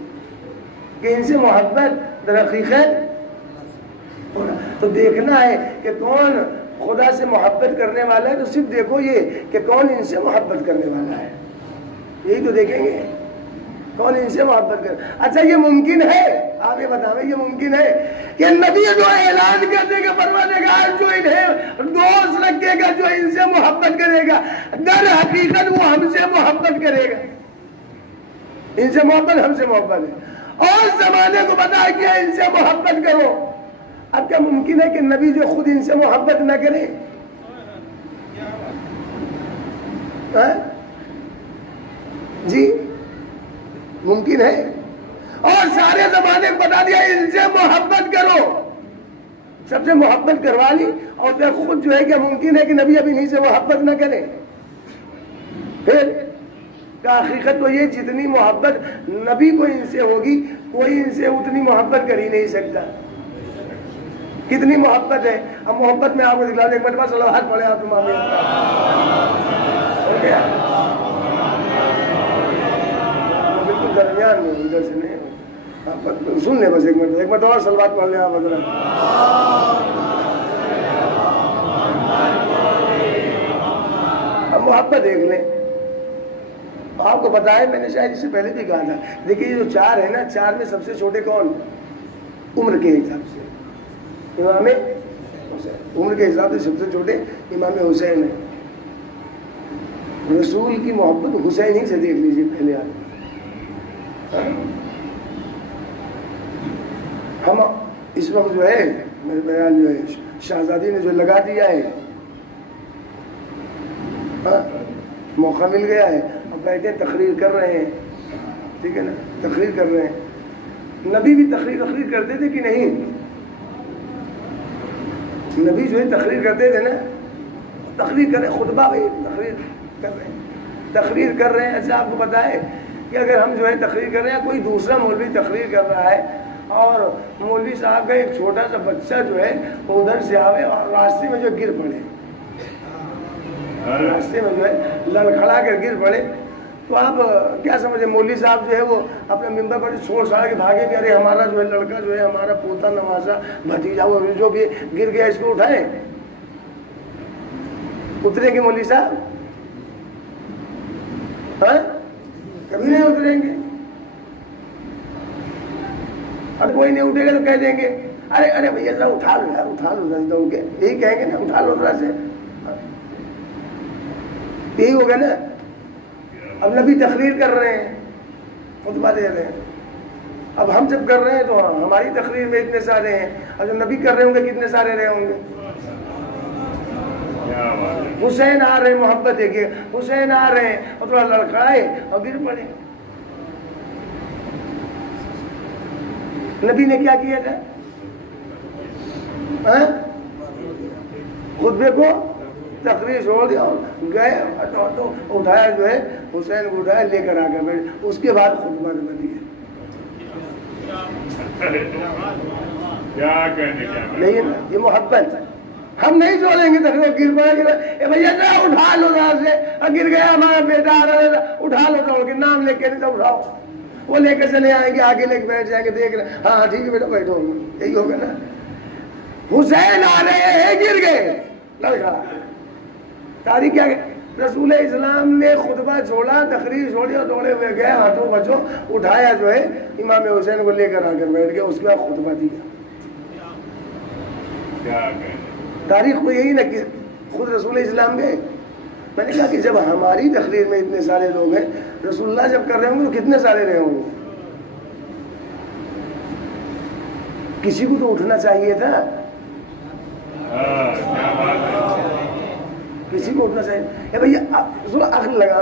کہ ان سے محبت در حقیقت ہونا۔ تو دیکھنا ہے کہ کون خدا سے محبت کرنے والا ہے، تو صرف دیکھو یہ کہ کون ان سے محبت کرنے والا ہے، یہی تو دیکھیں گے کون ان سے محبت کر۔ اچھا یہ ممکن ہے، آپ یہ بتائیں یہ ممکن ہے کہ نبی جو اعلان کر دے گا پروردگار جو انہیں دوست رکھے گا، جو ان سے محبت کرے گا، در حقیقت وہ ہم سے محبت کرے گا، ان سے محبت ہم سے محبت ہے، اور زمانے کو بتا کیا ان سے محبت کرو۔ اب کیا ممکن ہے کہ نبی جو خود ان سے محبت نہ کرے؟ جی ممکن ہے، اور سارے زمانے کو بتا دیا ان سے محبت کرو، سب سے محبت کروا لی، اور پھر خود جو ہے کہ ممکن ہے کہ نبی اب انہیں سے محبت نہ کرے؟ پھر کا حقیقت تو یہ جتنی محبت نبی کو ان سے ہوگی کوئی ان سے اتنی محبت کر ہی نہیں سکتا۔ کتنی محبت ہے، اب محبت میں آپ کو دکھلا دیں، ایک مرتبہ صلوات پڑھے آپ تمام ہو گیا بالکل درمیان میں، ادھر سے نہیں آپ سن لیں بس ایک مرتبہ اور صلوات پڑھ لیں آپ حضرات۔ اب محبت دیکھ لیں، آپ کو پتا ہے میں نے شاید اس سے پہلے بھی کہا تھا، دیکھیے یہ جو چار ہے نا، چار میں سب سے چھوٹے کون؟ عمر کے حساب سے امام حسین، عمر کے حساب سے سب سے چھوٹے امام حسین ہے۔ رسول کی محبت حسین ہی سے دیکھ لیجیے پہلے آپ۔ ہم اس وقت جو ہے میرے بیان جو ہے شہزادی نے جو لگا دیا ہے، موقع مل گیا ہے، اب بیٹھے تقریر کر رہے ہیں، ٹھیک ہے نا، تقریر کر رہے ہیں۔ نبی بھی تقریر کرتے تھے کہ نہیں؟ نبی جو ہے تقریر کرتے تھے نا، تقریر کر رہے، خطبہ بھائی تقریر کر رہے ہیں۔ ایسا آپ کو پتا ہے کہ اگر ہم جو ہے تقریر کر رہے ہیں، کوئی دوسرا مولوی تقریر کر رہا ہے اور مولوی صاحب کا ایک چھوٹا سا بچہ جو ہے وہ ادھر سے آوے اور راستے میں جو گر پڑے، راستے میں جو ہے لڑکھڑا کر گر پڑے، تو آپ کیا سمجھے؟ مولوی صاحب جو ہے وہ اپنے ممبر پر چھوڑ چھاڑ کے بھاگے کہ ارے ہمارا جو ہے لڑکا جو ہے، ہمارا پوتا نوازا بھتیجا وہ جو بھی گر گیا اس کو اٹھائیں؟ اتریں گے مولوی صاحب؟ کبھی نہیں اتریں گے۔ اب کوئی نہیں اٹھے گا تو کہہ دیں گے ارے ارے بھیا ذرا اٹھا لو یار، اٹھا لو ذرا اٹھ کے، یہی کہیں گے نا، اٹھا لو ذرا سے، یہی ہوگا نا۔ اب نبی تقریر کر رہے ہیں، خطبہ دے رہے ہیں، اب ہم جب کر رہے ہیں تو ہماری تقریر میں اتنے سارے ہیں، اور جب نبی کر رہے ہوں گے کتنے سارے رہے ہوں گے؟ حسین آ رہے ہیں، محبت دیکھیے، حسین آ رہے ہیں اور تھوڑا لڑکھڑائے اور گر پڑے۔ نبی نے کیا کیا تھا؟ خطبے کو تقریر چھوڑ دیا اور گئے تو اٹھایا جو ہے حسین کو، اٹھایا لے کر آ کر بیٹھے، اس کے بعد خطبہ نے بدیا۔ نہیں نا، یہ محبت ہم نہیں چھوڑیں گے تقریر، گر پڑے گا بھیا اٹھا لو ذرا سے، گر گیا ہمارا بیٹا آ رہا ہے، اٹھا لو تو کے نام لے کے نہیں تو اٹھاؤ، وہ لے کے چلے آئیں گے، آگے لے کے بیٹھ جائیں گے، دیکھ رہے ہاں ٹھیک ہے بیٹا بیٹھو، یہی ہوگا نا۔ حسین آ رہے ہیں، گر گئے، لڑکا تاریخ کیا رسول اسلام نے خطبہ چھوڑا، تقریر چھوڑی اور دوڑے ہوئے گئے، ہاتھوں بچوں اٹھایا جو ہے امام حسین کو لے کر آ کر بیٹھ گیا، اس کے بعد خطبہ دیا۔ تاریخ کو یہی نہ کہ خود رسول اسلام گئے۔ میں نے کہا کہ جب ہماری تقریر میں اتنے سارے لوگ ہیں، رسول اللہ جب کر رہے ہوں گے تو کتنے سارے رہے ہوں گے؟ کسی کو تو اٹھنا چاہیے تھا، کسی کو اٹھنا چاہیے۔ بھیا عقل لگا،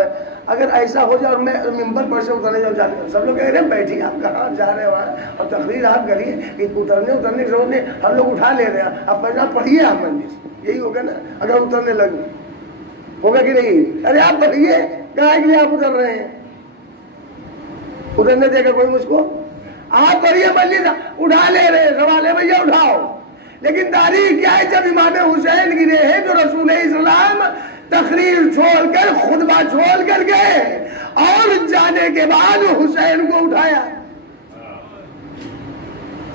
اگر ایسا ہو جائے اور میں ممبر پر سے اترنے جاؤں، سب لوگ کہہ رہے ہیں بیٹھیے، آپ کہاں جا رہے ہیں وہاں، اور تقریر آپ کریے کہ اترنے کی ضرورت نہیں، ہم لوگ اٹھا لے رہے ہیں، آپ پہلے پڑھیے، آپ منزل یہی ہوگا نا اگر اترنے لگے، ہوگا کہ نہیں؟ ارے آپ پڑھیے، کہاں کے لیے آپ اتر رہے ہیں؟ اترنے دے گا کوئی مجھ کو؟ آپ پڑھیے مسجد، اٹھا لے رہے ہیں، سوال ہے بھیا اٹھاؤ، لیکن تاریخ کیا ہے؟ جب امام حسین گرے ہیں تو رسول اسلام تقریر چھوڑ کر خطبہ چھوڑ کر گئے اور جانے کے بعد حسین کو اٹھایا۔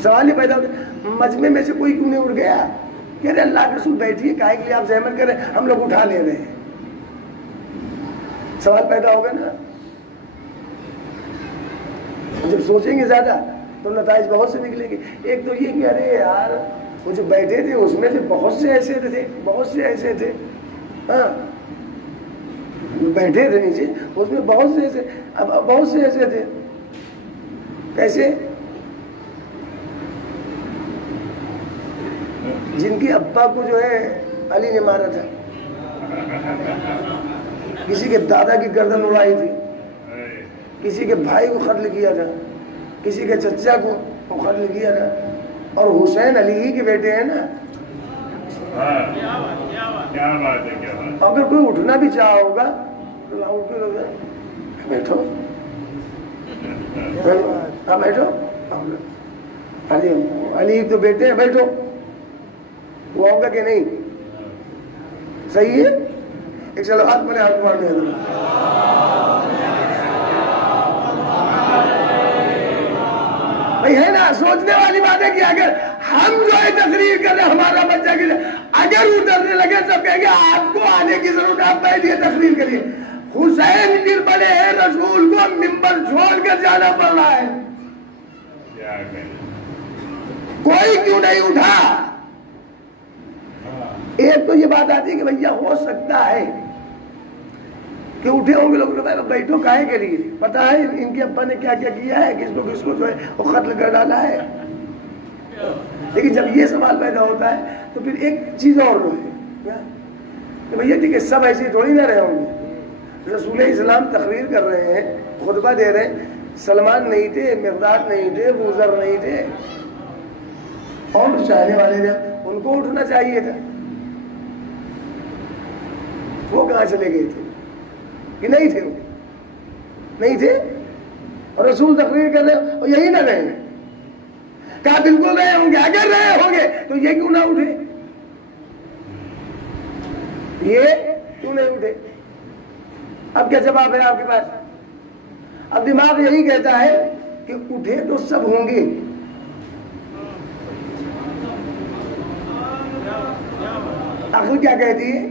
سوال ہی پیدا ہوتا مجمع میں سے کوئی کیوں نہیں اٹھ گیا؟ کہہ رہے اللہ کے رسول بیٹھیے، کاہے کے لیے آپ زحمت کریں، ہم لوگ اٹھا لے رہے ہیں۔ سوال پیدا ہوگا نا؟ جب سوچیں گے زیادہ تو نتائج بہت سے نکلیں گے۔ ایک تو یہ کہ ارے یار وہ جو بیٹھے تھے اس میں سے بہت سے ایسے تھے، بہت سے ایسے تھے، ہاں بیٹھے تھے نیچے، اس میں بہت سے ایسے، بہت سے ایسے تھے، کیسے؟ جن کے ابا کو جو ہے علی نے مارا تھا، کسی کے دادا کی گردن اڑائی تھی، کسی کے بھائی کو قتل کیا تھا، کسی کے چچا کو قتل کیا تھا، اور حسین علی ہی کے بیٹے ہیں نا۔ اگر کوئی اٹھنا بھی چاہا ہوگا تو بیٹھو، بیٹھو، علی تو بیٹے ہیں، بیٹھو، وہ ہوگا کہ نہیں؟ صحیح ہے؟ ایک چلو ہاتھ بنے، ہاتھ مارنے بھائی ہے نا۔ سوچنے والی بات ہے کہ اگر ہم جو ہے تقریر کر رہے ہمارا بچہ کی اگر اترنے لگے سب کہیں گے آپ کو آنے کی ضرورت، آپ بیٹھیے تقریر کریے۔ حسین گر پڑے ہیں، رسول کو ممبر چھوڑ کر جانا پڑ رہا ہے، کوئی کیوں نہیں اٹھا؟ ایک تو یہ بات آتی ہے کہ بھیا ہو سکتا ہے کہ اٹھے ہوں گے لوگ، بیٹھو کاہے کے لیے؟ پتا ہے ان کے ابا نے کیا کیا کیا ہے، کس کو جو ہے وہ قتل کر ڈالا ہے۔ لیکن جب یہ سوال پیدا ہوتا ہے تو پھر ایک چیز اور ہے کہ بھیا ٹھیک ہے سب ایسے تھوڑی نہ رہے ہوں گے، رسول اسلام تقریر کر رہے ہیں، خطبہ دے رہے ہیں، سلمان نہیں تھے، مقداد نہیں تھے، ابوذر نہیں تھے، اور چاہنے والے تھے، ان کو اٹھنا چاہیے تھا، وہ کہاں چلے گئے تھے کہ نہیں تھے؟ نہیں تھے، اور رسول تقریر کر رہے اور یہی نہ رہے، کہا بالکل رہے ہوں گے، اگر رہے ہوں گے تو یہ کیوں نہ اٹھے؟ یہ کیوں نہیں اٹھے؟ اب کیا جواب ہے آپ کے پاس؟ اب دماغ یہی کہتا ہے کہ اٹھے تو سب ہوں گے، آخر کیا کہتی ہے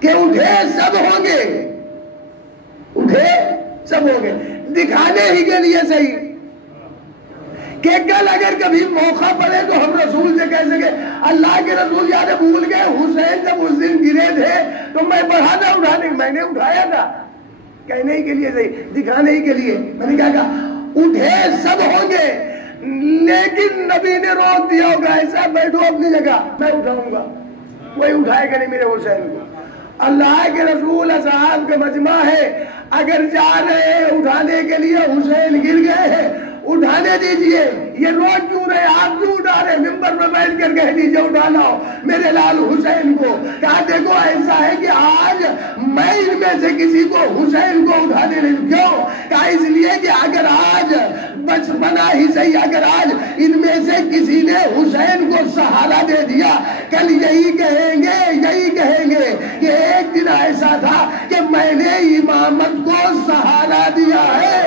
کہ اٹھے سب ہوں گے، اٹھے سب ہوں گے، دکھانے ہی کے لیے صحیح کہ کل اگر کبھی موقع پڑے تو ہم رسول سے کہہ سکے اللہ کے رسول یاد بھول گئے حسین جب اس دن گرے تھے تو میں بڑھا تھا اٹھانے، میں نے اٹھایا تھا، کہنے ہی کے لیے صحیح، دکھانے ہی کے لیے۔ میں نے کیا کہا؟ اٹھے سب ہوں گے، لیکن نبی نے روک دیا ہوگا ایسا بیٹھو اپنی جگہ، میں اٹھاؤں گا، کوئی اٹھائے گا نہیں میرے حسین کو۔ اللہ کے رسول اصحاب کا مجمع ہے، اگر جا رہے ہیں اٹھانے کے لیے، حسین گر گئے ہیں، اٹھانے دیجئے، یہ روز کیوں رہے؟ آپ کیوں اٹھا رہے؟ ممبر پر بیٹھ کر کہہ دیجئے اٹھا لاؤ میرے لال حسین کو۔ کہا دیکھو ایسا ہے کہ آج میں ان میں سے کسی کو حسین کو اٹھانے نہیں، کیوں؟ کہا اس لیے کہ اگر آج بچپنا ہی صحیح، اگر آج ان میں سے کسی نے حسین کو سہارا دے دیا، کل یہی کہیں گے کہ ایک دن ایسا تھا کہ میں نے امامت کو سہارا دیا ہے۔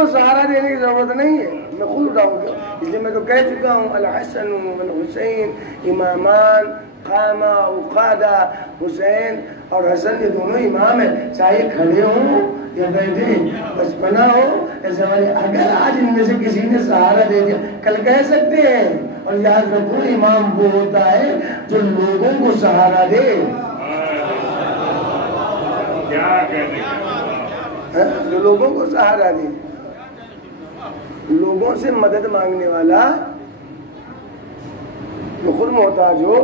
کو سہارا دینے کی ضرورت نہیں ہے، میں خود اٹھاؤں گا، اس لیے میں تو کہہ چکا ہوں الحسن والحسین امامان قامہ وقادہ، حسین اور حسن یہ دونوں امام ہیں، چاہے کھڑے ہوں یا بیٹھے، بچپنا ہو یا جوانی، اگر آج ان میں سے کسی نے سہارا دے دیا کل کہہ سکتے ہیں۔ اور یاد رکھو امام وہ ہوتا ہے جو لوگوں کو سہارا دے، جو لوگوں کو سہارا دے، لوگوں سے مدد مانگنے والا جو خود محتاج ہو۔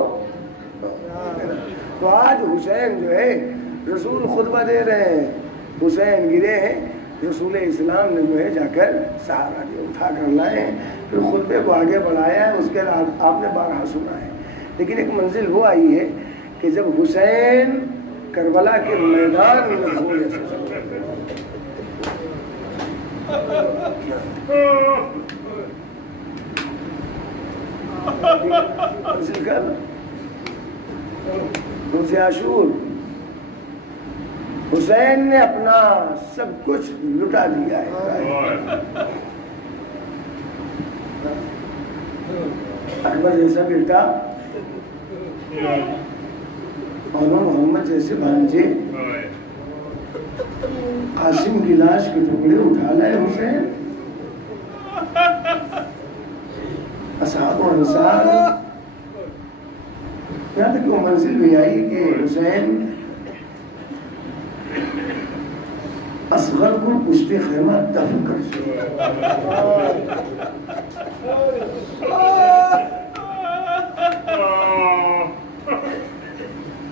تو آج حسین جو ہے رسول خطبہ دے رہے ہیں، حسین گرے ہیں، رسول اسلام نے جو ہے جا کر سہارا دیا، اٹھا کر لائے ہیں، پھر خطبے کو آگے بڑھایا ہے، اس کے بعد آپ نے بارہا سنا ہے۔ لیکن ایک منزل وہ آئی ہے کہ جب حسین کربلا کے میدان میں ہو عاشور، حسین نے اپنا سب کچھ لٹا دیا ہے، اکبر جیسا بیٹا اور محمد جیسے بھانجے، قاسم کی لاش کے ٹکڑے اٹھا لائے حسین، اصحاب و انصار، یہاں تک وہ منزل بھی آئی کہ حسین اصغر کو پشت خیمہ دفن کر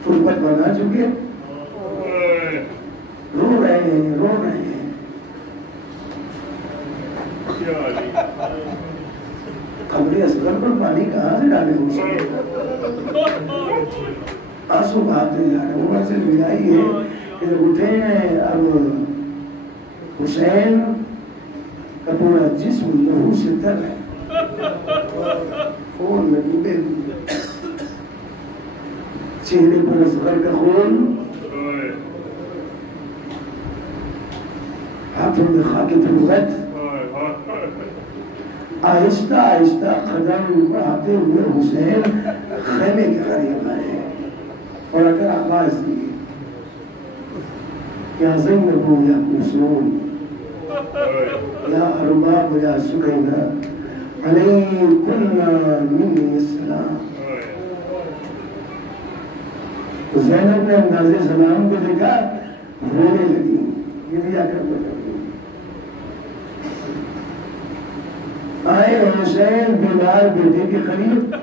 تربت بنا چکے، رو رہے ہیں، رو رہے ہیں، قبر اصغر پر پانی کہاں سے ڈالے حسین، آنسو بہاتے جا رہے ہیں۔ وہ منزل بھی آئی ہے کہ جب اٹھے ہیں اب حسین کا پورا جسم لہو سے تر ہے، خون میں ڈوبے، چہرے پر اصغر کا خون، ہاتھوں میں خاک تربت، آہستہ آہستہ قدم بڑھاتے ہوئے حسین خیمے کے قریب آئے اور اگر آواز دی یا زینب یا کلثوم یا ارباب یا سکینہ علیکن منی السلام۔ زینب نے انداز سلام کو دیکھا، رونے لگی، یہ بھی آ کر بتا آئے حسین بلال بیٹے کے قریب،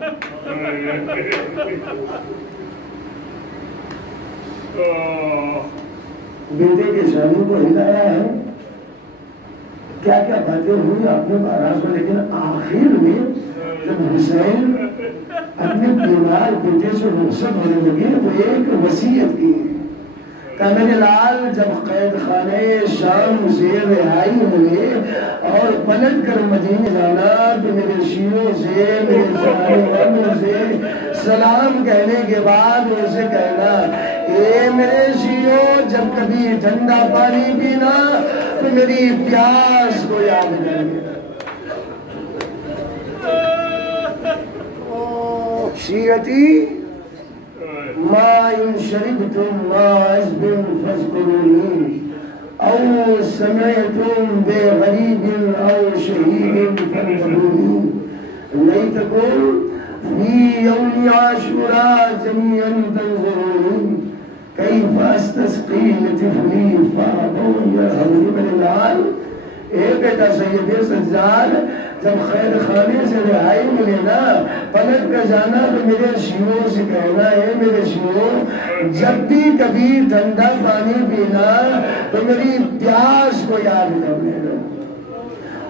بیٹے کے شانوں کو ہلایا ہے، کیا کیا باتیں ہوئی آپ نے بارہ سو، لیکن آخر میں جب حسین اپنے بیمار بیٹے سے رخصت ہونے لگے وہ ایک وصیت کی، کہ میرے لال جب قید خانے شام سے رہائی ہوئے اور پلٹ کر مدینے جانا تو میرے شیعوں سے، میرے جانوروں سے سلام کہنے کے بعد اسے کہنا، اے میرے شیعوں جب کبھی ٹھنڈا پانی پینا تو میری پیاس کو یاد کرنا۔ شیعتی ما ان شربتم ما عذب فاذكروني او سمعتم بغريب او شهيد فانظروني ليتكم في يوم عاشوراء جميعا تنظروني كيف استسقي لطفلي فابوا يرهبوني من العال۔ اے بیٹا سید سجاد جب خیر خانے سے رہائی ملے نا پلٹ کر جانا تو میرے شیعوں سے کہنا ہے، میرے شیعوں جب بھی کبھی ٹھنڈا پانی پینا تو میری پیاس کو یاد کر لینا،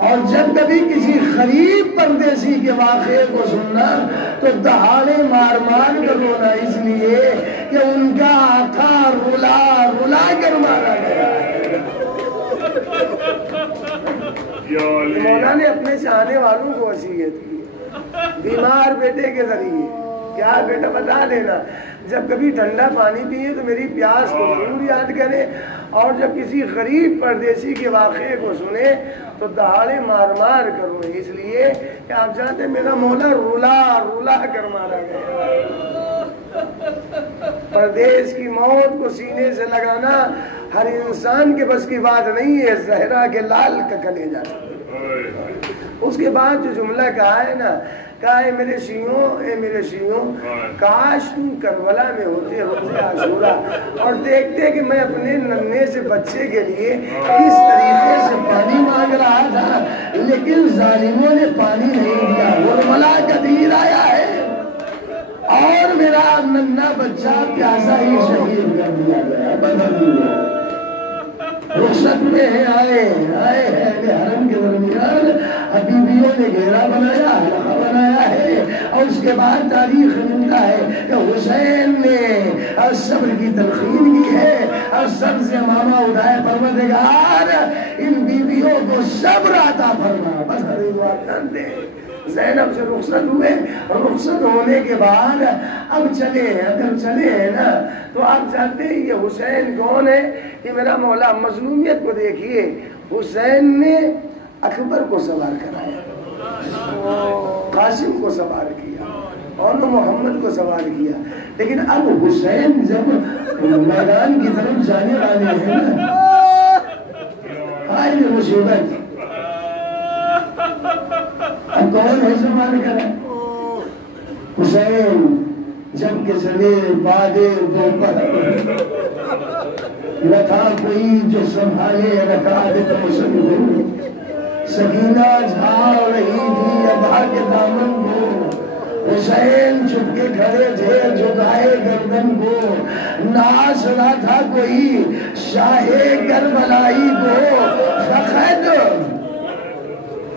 اور جب کبھی کسی غریب پردیسی کے واقعے کو سننا تو دہاڑے مار مار کر رونا، اس لیے کہ ان کا آقا رلا رلا کر مارا گیا۔ مولا نے اپنے چاہنے والوں کو وصیت کی بیمار بیٹے کے ذریعے، کیا بیٹا بتا دینا، جب کبھی ٹھنڈا پانی پیے تو میری پیاس کو ضرور یاد کرے، اور جب کسی غریب پردیسی کے واقعے کو سنے تو دہاڑے مار مار کرو، اس لیے کہ آپ جانتے میرا مولا رولا رولا کر مارا گیا۔ پردیس کی موت کو سینے سے لگانا ہر انسان کے بس کی بات نہیں ہے، زہرا کے لال کا کلیجہ۔ اس کے بعد جو جملہ کہا ہے نا، کہا ہے میرے شیعوں کاش تم کربلا میں ہوتے روز عاشورا اور دیکھتے کہ میں اپنے ننھے سے بچے کے لیے کس طریقے سے پانی مانگ رہا تھا، لیکن ظالموں نے پانی نہیں دیا، کربلا کا دیر آیا ہے اور میرا ننھا بچہ پیاسا ہی شہید کر دیا گیا، بدل دیا۔ رخصت میں آئے حرم کے درمیان حبیبیوں نے گھیرا بنایا، حلقہ بنایا ہے، اور اس کے بعد تاریخ ملتا ہے کہ حسین نے صبر کی تلقین کی ہے، اور سب سے ماما اٹھائے، پروردگار ان بیویوں کو صبر عطا فرما۔ بس حضرت جانتے ہیں زینب سے رخصت ہوئے، اور رخصت ہونے کے بعد اب چلے ہیں نا، تو آپ جانتے ہیں یہ حسین کون ہے؟ کہ میرا مولا مظلومیت کو دیکھیے، حسین نے اکبر کو سوار کرایا، قاسم کو سوار کیا، اور محمد کو سوار کیا، لیکن اب حسین جب میدان کی طرف جانے والے ہیں نا، آئے مصیبت، اب کون ہے سوار کرا؟ حسین جب کہ چلے بادے دوپہر، نہ تھا کوئی جو سنبھالے رکعت مسلم، سکینہ جھاڑ رہی تھی ابا کے دامن کو، حسین چھپ کے کھڑے تھے جھکائے گردن کو، ناچ رہا تھا کوئی شاہ کربلائی کو، فقط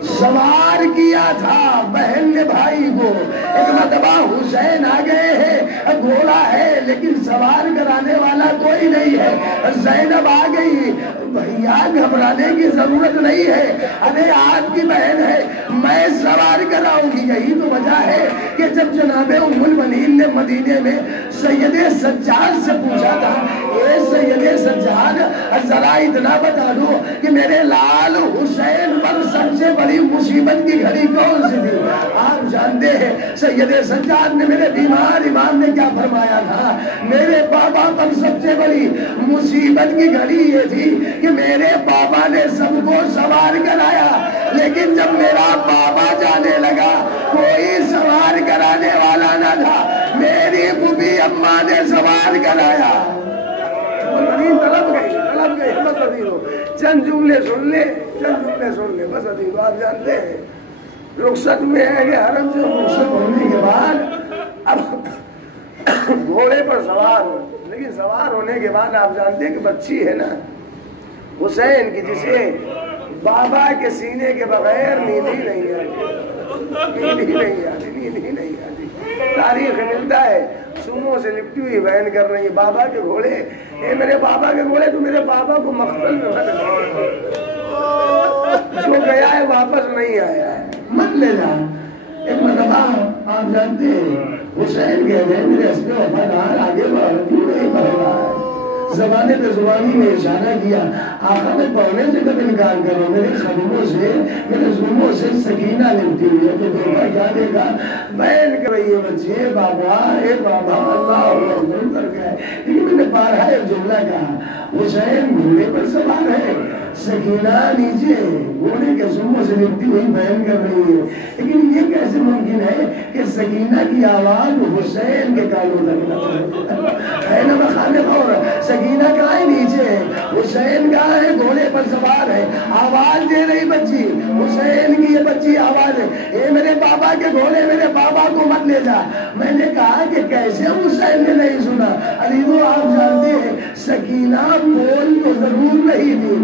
سوار کیا تھا بہن نے بھائی کو۔ ایک مرتبہ حسین آ گئے ہیں، گھوڑا ہے لیکن سوار کرانے والا کوئی نہیں ہے، زینب آ گئی، بھیا گھبرانے کی ضرورت نہیں ہے، ارے آپ کی بہن ہے میں سوار کراؤں گی۔ یہی تو وجہ ہے کہ جب جناب ام المؤمنین نے مدینے میں سید سجاد سے پوچھا تھا، اے سید سجاد ذرا اتنا بتا دو کہ میرے لال حسین پر سب سے بڑی مصیبت کی گھڑی کون سی تھی؟ آپ جانتے ہیں سید سجاد نے میرے بیمار امام نے کیا فرمایا تھا؟ میرے بابا پر سب سے بڑی مصیبت کی گھڑی یہ تھی کہ میرے بابا نے سب کو سوار کرایا، لیکن جب میرا بابا جانے لگا کوئی سوار کرانے والا نہ تھا، میری بوبی اماں نے سوار کرایا۔ طلب گئی بس ادیرو چند جملے سن لے بس ادیرو۔ آپ جانتے ہیں رخصت میں ہے کہ حرم سے رخصت ہونے کے بعد اب گھوڑے پر سوار ہو، لیکن سوار ہونے کے بعد آپ جانتے ہیں کہ بچی ہے نا حسین کی، جسے بابا کے سینے کے بغیر نیند ہی نہیں آتی۔ تاریخ ملتا ہے سوموں سے لپٹی ہوئی بہن کر رہی ہے، بابا کے گھوڑے، اے میرے بابا کے گھوڑے تو میرے بابا کو مقتل میں مت جو گیا ہے واپس نہیں آیا ہے، مت لے جا۔ ایک مرتبہ آپ جانتے ہیں حسین کہہ گئے میرے حسن وفادار آگے بڑھ کیوں نہیں بڑھ رہا ہے؟ زبانے پہ زبانی میں اشارہ کیا، آقا میں پڑھنے سے کب انکار کرو، میرے خدموں سے میرے ظلموں سے سکینہ لپٹی ہوئی ہے، تو دیکھا کیا دیکھا بہن کر رہی ہے بچے، اے بابا اللہ اکبر کر گئے۔ لیکن میں نے بارہا ایک جملہ کہا، حسین گھوڑے پر سوار ہے، سکینہ نیچے گھوڑے کے ظلموں سے لپٹی ہوئی بہن کر رہی ہے، لیکن یہ کیسے ممکن ہے کہ سکینہ کی آواز حسین کے کانوں تک ہے نا مخالف، اور سکینہ کہاں ہے نیچے، حسین کہاں ہے گھوڑے پر سوار ہے، آواز دے رہی بچی، حسین کی یہ بچی آواز ہے، اے میرے بابا کے گھوڑے میرے بابا کو مت لے جا۔ میں نے کہا کہ کیسے حسین نے نہیں سنا؟ علی وہ آپ جانتے ہیں سکینہ بول تو ضرور نہیں تھی،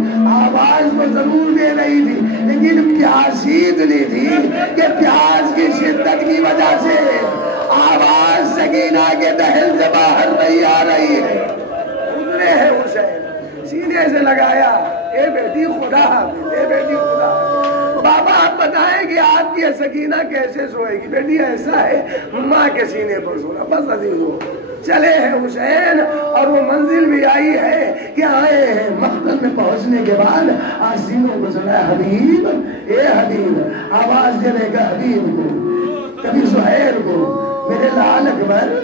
آواز تو ضرور دے رہی تھی، لیکن پیاسی اتنی تھی کہ پیاس کی شدت کی وجہ سے آواز سکینہ کے دہل سے باہر نہیں آ رہی ہے۔ ہے حسین سینے سے لگایا، اے بیٹی خدا حافظ، اے بیٹی خدا حافظ۔ بابا آپ بتائیں کہ آپ کی سکینہ کیسے سوئے گی؟ بیٹی ایسا ہے ماں کے سینے پر سونا، بس عزیزو چلے ہیں حسین اور وہ منزل بھی آئی ہے کہ آئے ہیں مقتل میں پہنچنے کے بعد آسینوں کو سنا حبیب اے حبیب آواز دینے کا حبیب کو کبھی سہیل کو میرے لال اکبر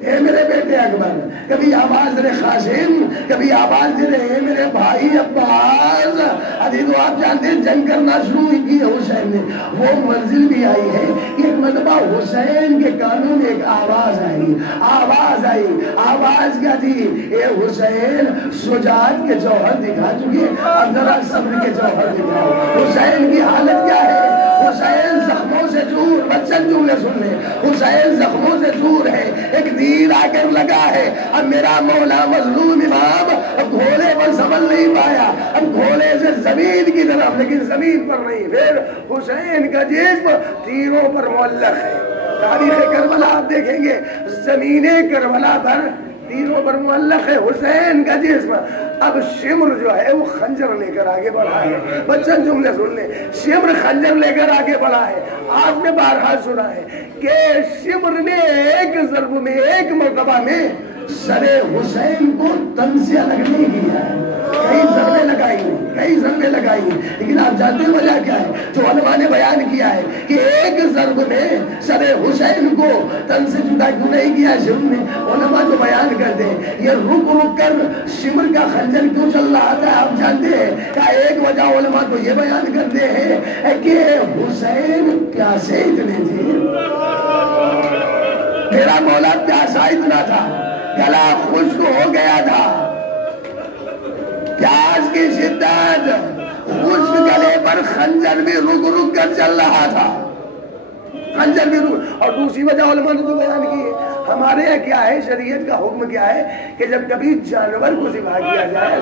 اے میرے بیٹے اکبر کبھی آواز دے قاسم کبھی آواز دے اے میرے بھائی عباس ابھی تو آپ جانتے ہیں جنگ کرنا شروع کی ہے حسین نے وہ منزل بھی آئی ہے کہ ایک مرتبہ حسین کے کانوں میں ایک آواز آئی آواز کیا تھی اے حسین شجاعت کے جوہر دکھا چکے اب ذرا صبر کے جوہر دکھاؤ حسین کی حالت کیا ہے حسین زخموں سے دور بچن جملے سن لیں حسین زخموں سے دور ہے ایک تیر آ کر لگا ہے اب میرا مولا مظلوم امام اب گھوڑے پر سنبھل نہیں پایا اب گھوڑے سے زمین کی طرف لیکن زمین پر نہیں پھر حسین کا جسم تیروں پر معلق ہے تاریخ کربلا آپ دیکھیں گے زمین کربلا پر تیروں پر معلق ہے حسین کا جسم اب شمر جو ہے وہ خنجر لے کر آگے بڑھا ہے بچن جملے سن لیں شمر خنجر لے کر آگے بڑھا ہے آپ نے بارہا سنا ہے کہ شمر نے ایک ضرب میں ایک مرتبہ میں سر حسین کو تن سے الگ نہیں کیا کئی ضربیں لگائی لیکن آپ جانتے ہیں وجہ کیا ہے جو علماء نے بیان کیا ہے کہ ایک ضرب میں سر حسین کو تن سے جدا کیوں نہیں کیا شمر نے علماء جو بیان کرتے ہیں یہ رک رک کر شمر کا خنجر کیوں چل رہا تھا آپ جانتے ہیں کہ ایک وجہ علماء تو یہ بیان کرتے ہیں کہ حسین پیاسے اتنے تھے میرا مولا پیاسا اتنا تھا گلا خشک ہو گیا تھا پیاس کی شدت خشک گلے پر خنجر بھی رک رک کر چل رہا تھا خنجر بھی رک اور دوسری وجہ علماء نے جو بیان کی ہے ہمارے یہاں کیا ہے شریعت کا حکم کیا ہے کہ جب کبھی جانور کو ذبح کیا جائے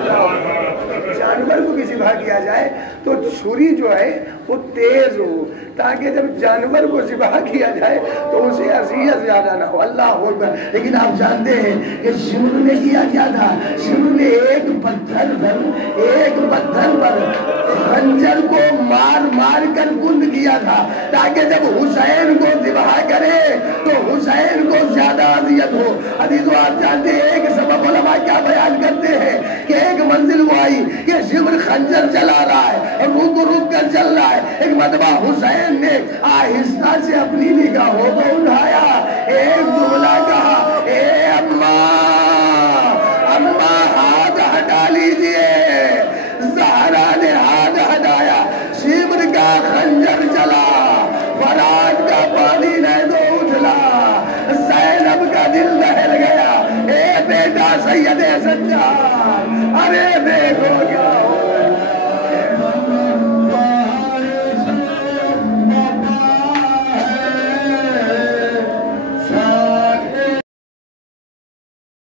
جانور کو بھی ذبح کیا جائے تو چھری جو ہے وہ تیز ہو تاکہ جب جانور کو ذبح کیا جائے تو اسے اذیت زیادہ نہ ہو اللہ اکبر لیکن آپ جانتے ہیں کہ شمر نے کیا کیا تھا شمر نے ایک پتھر پر خنجر کو مار کر گند کیا تھا تاکہ جب حسین کو ذبح کرے تو حسین کو زیادہ اذیت ہو ابھی تو آپ جانتے ہیں ایک سبب علماء کیا بیان کرتے ہیں کہ ایک منزل وہ آئی کہ شمر خنجر چلا رہا ہے اور رک کر چل رہا ہے ایک مرتبہ حسین نے آہستہ سے اپنی نگاہوں کو اٹھایا ایک جملہ کہا اے اماں ہاتھ ہٹا لیجئے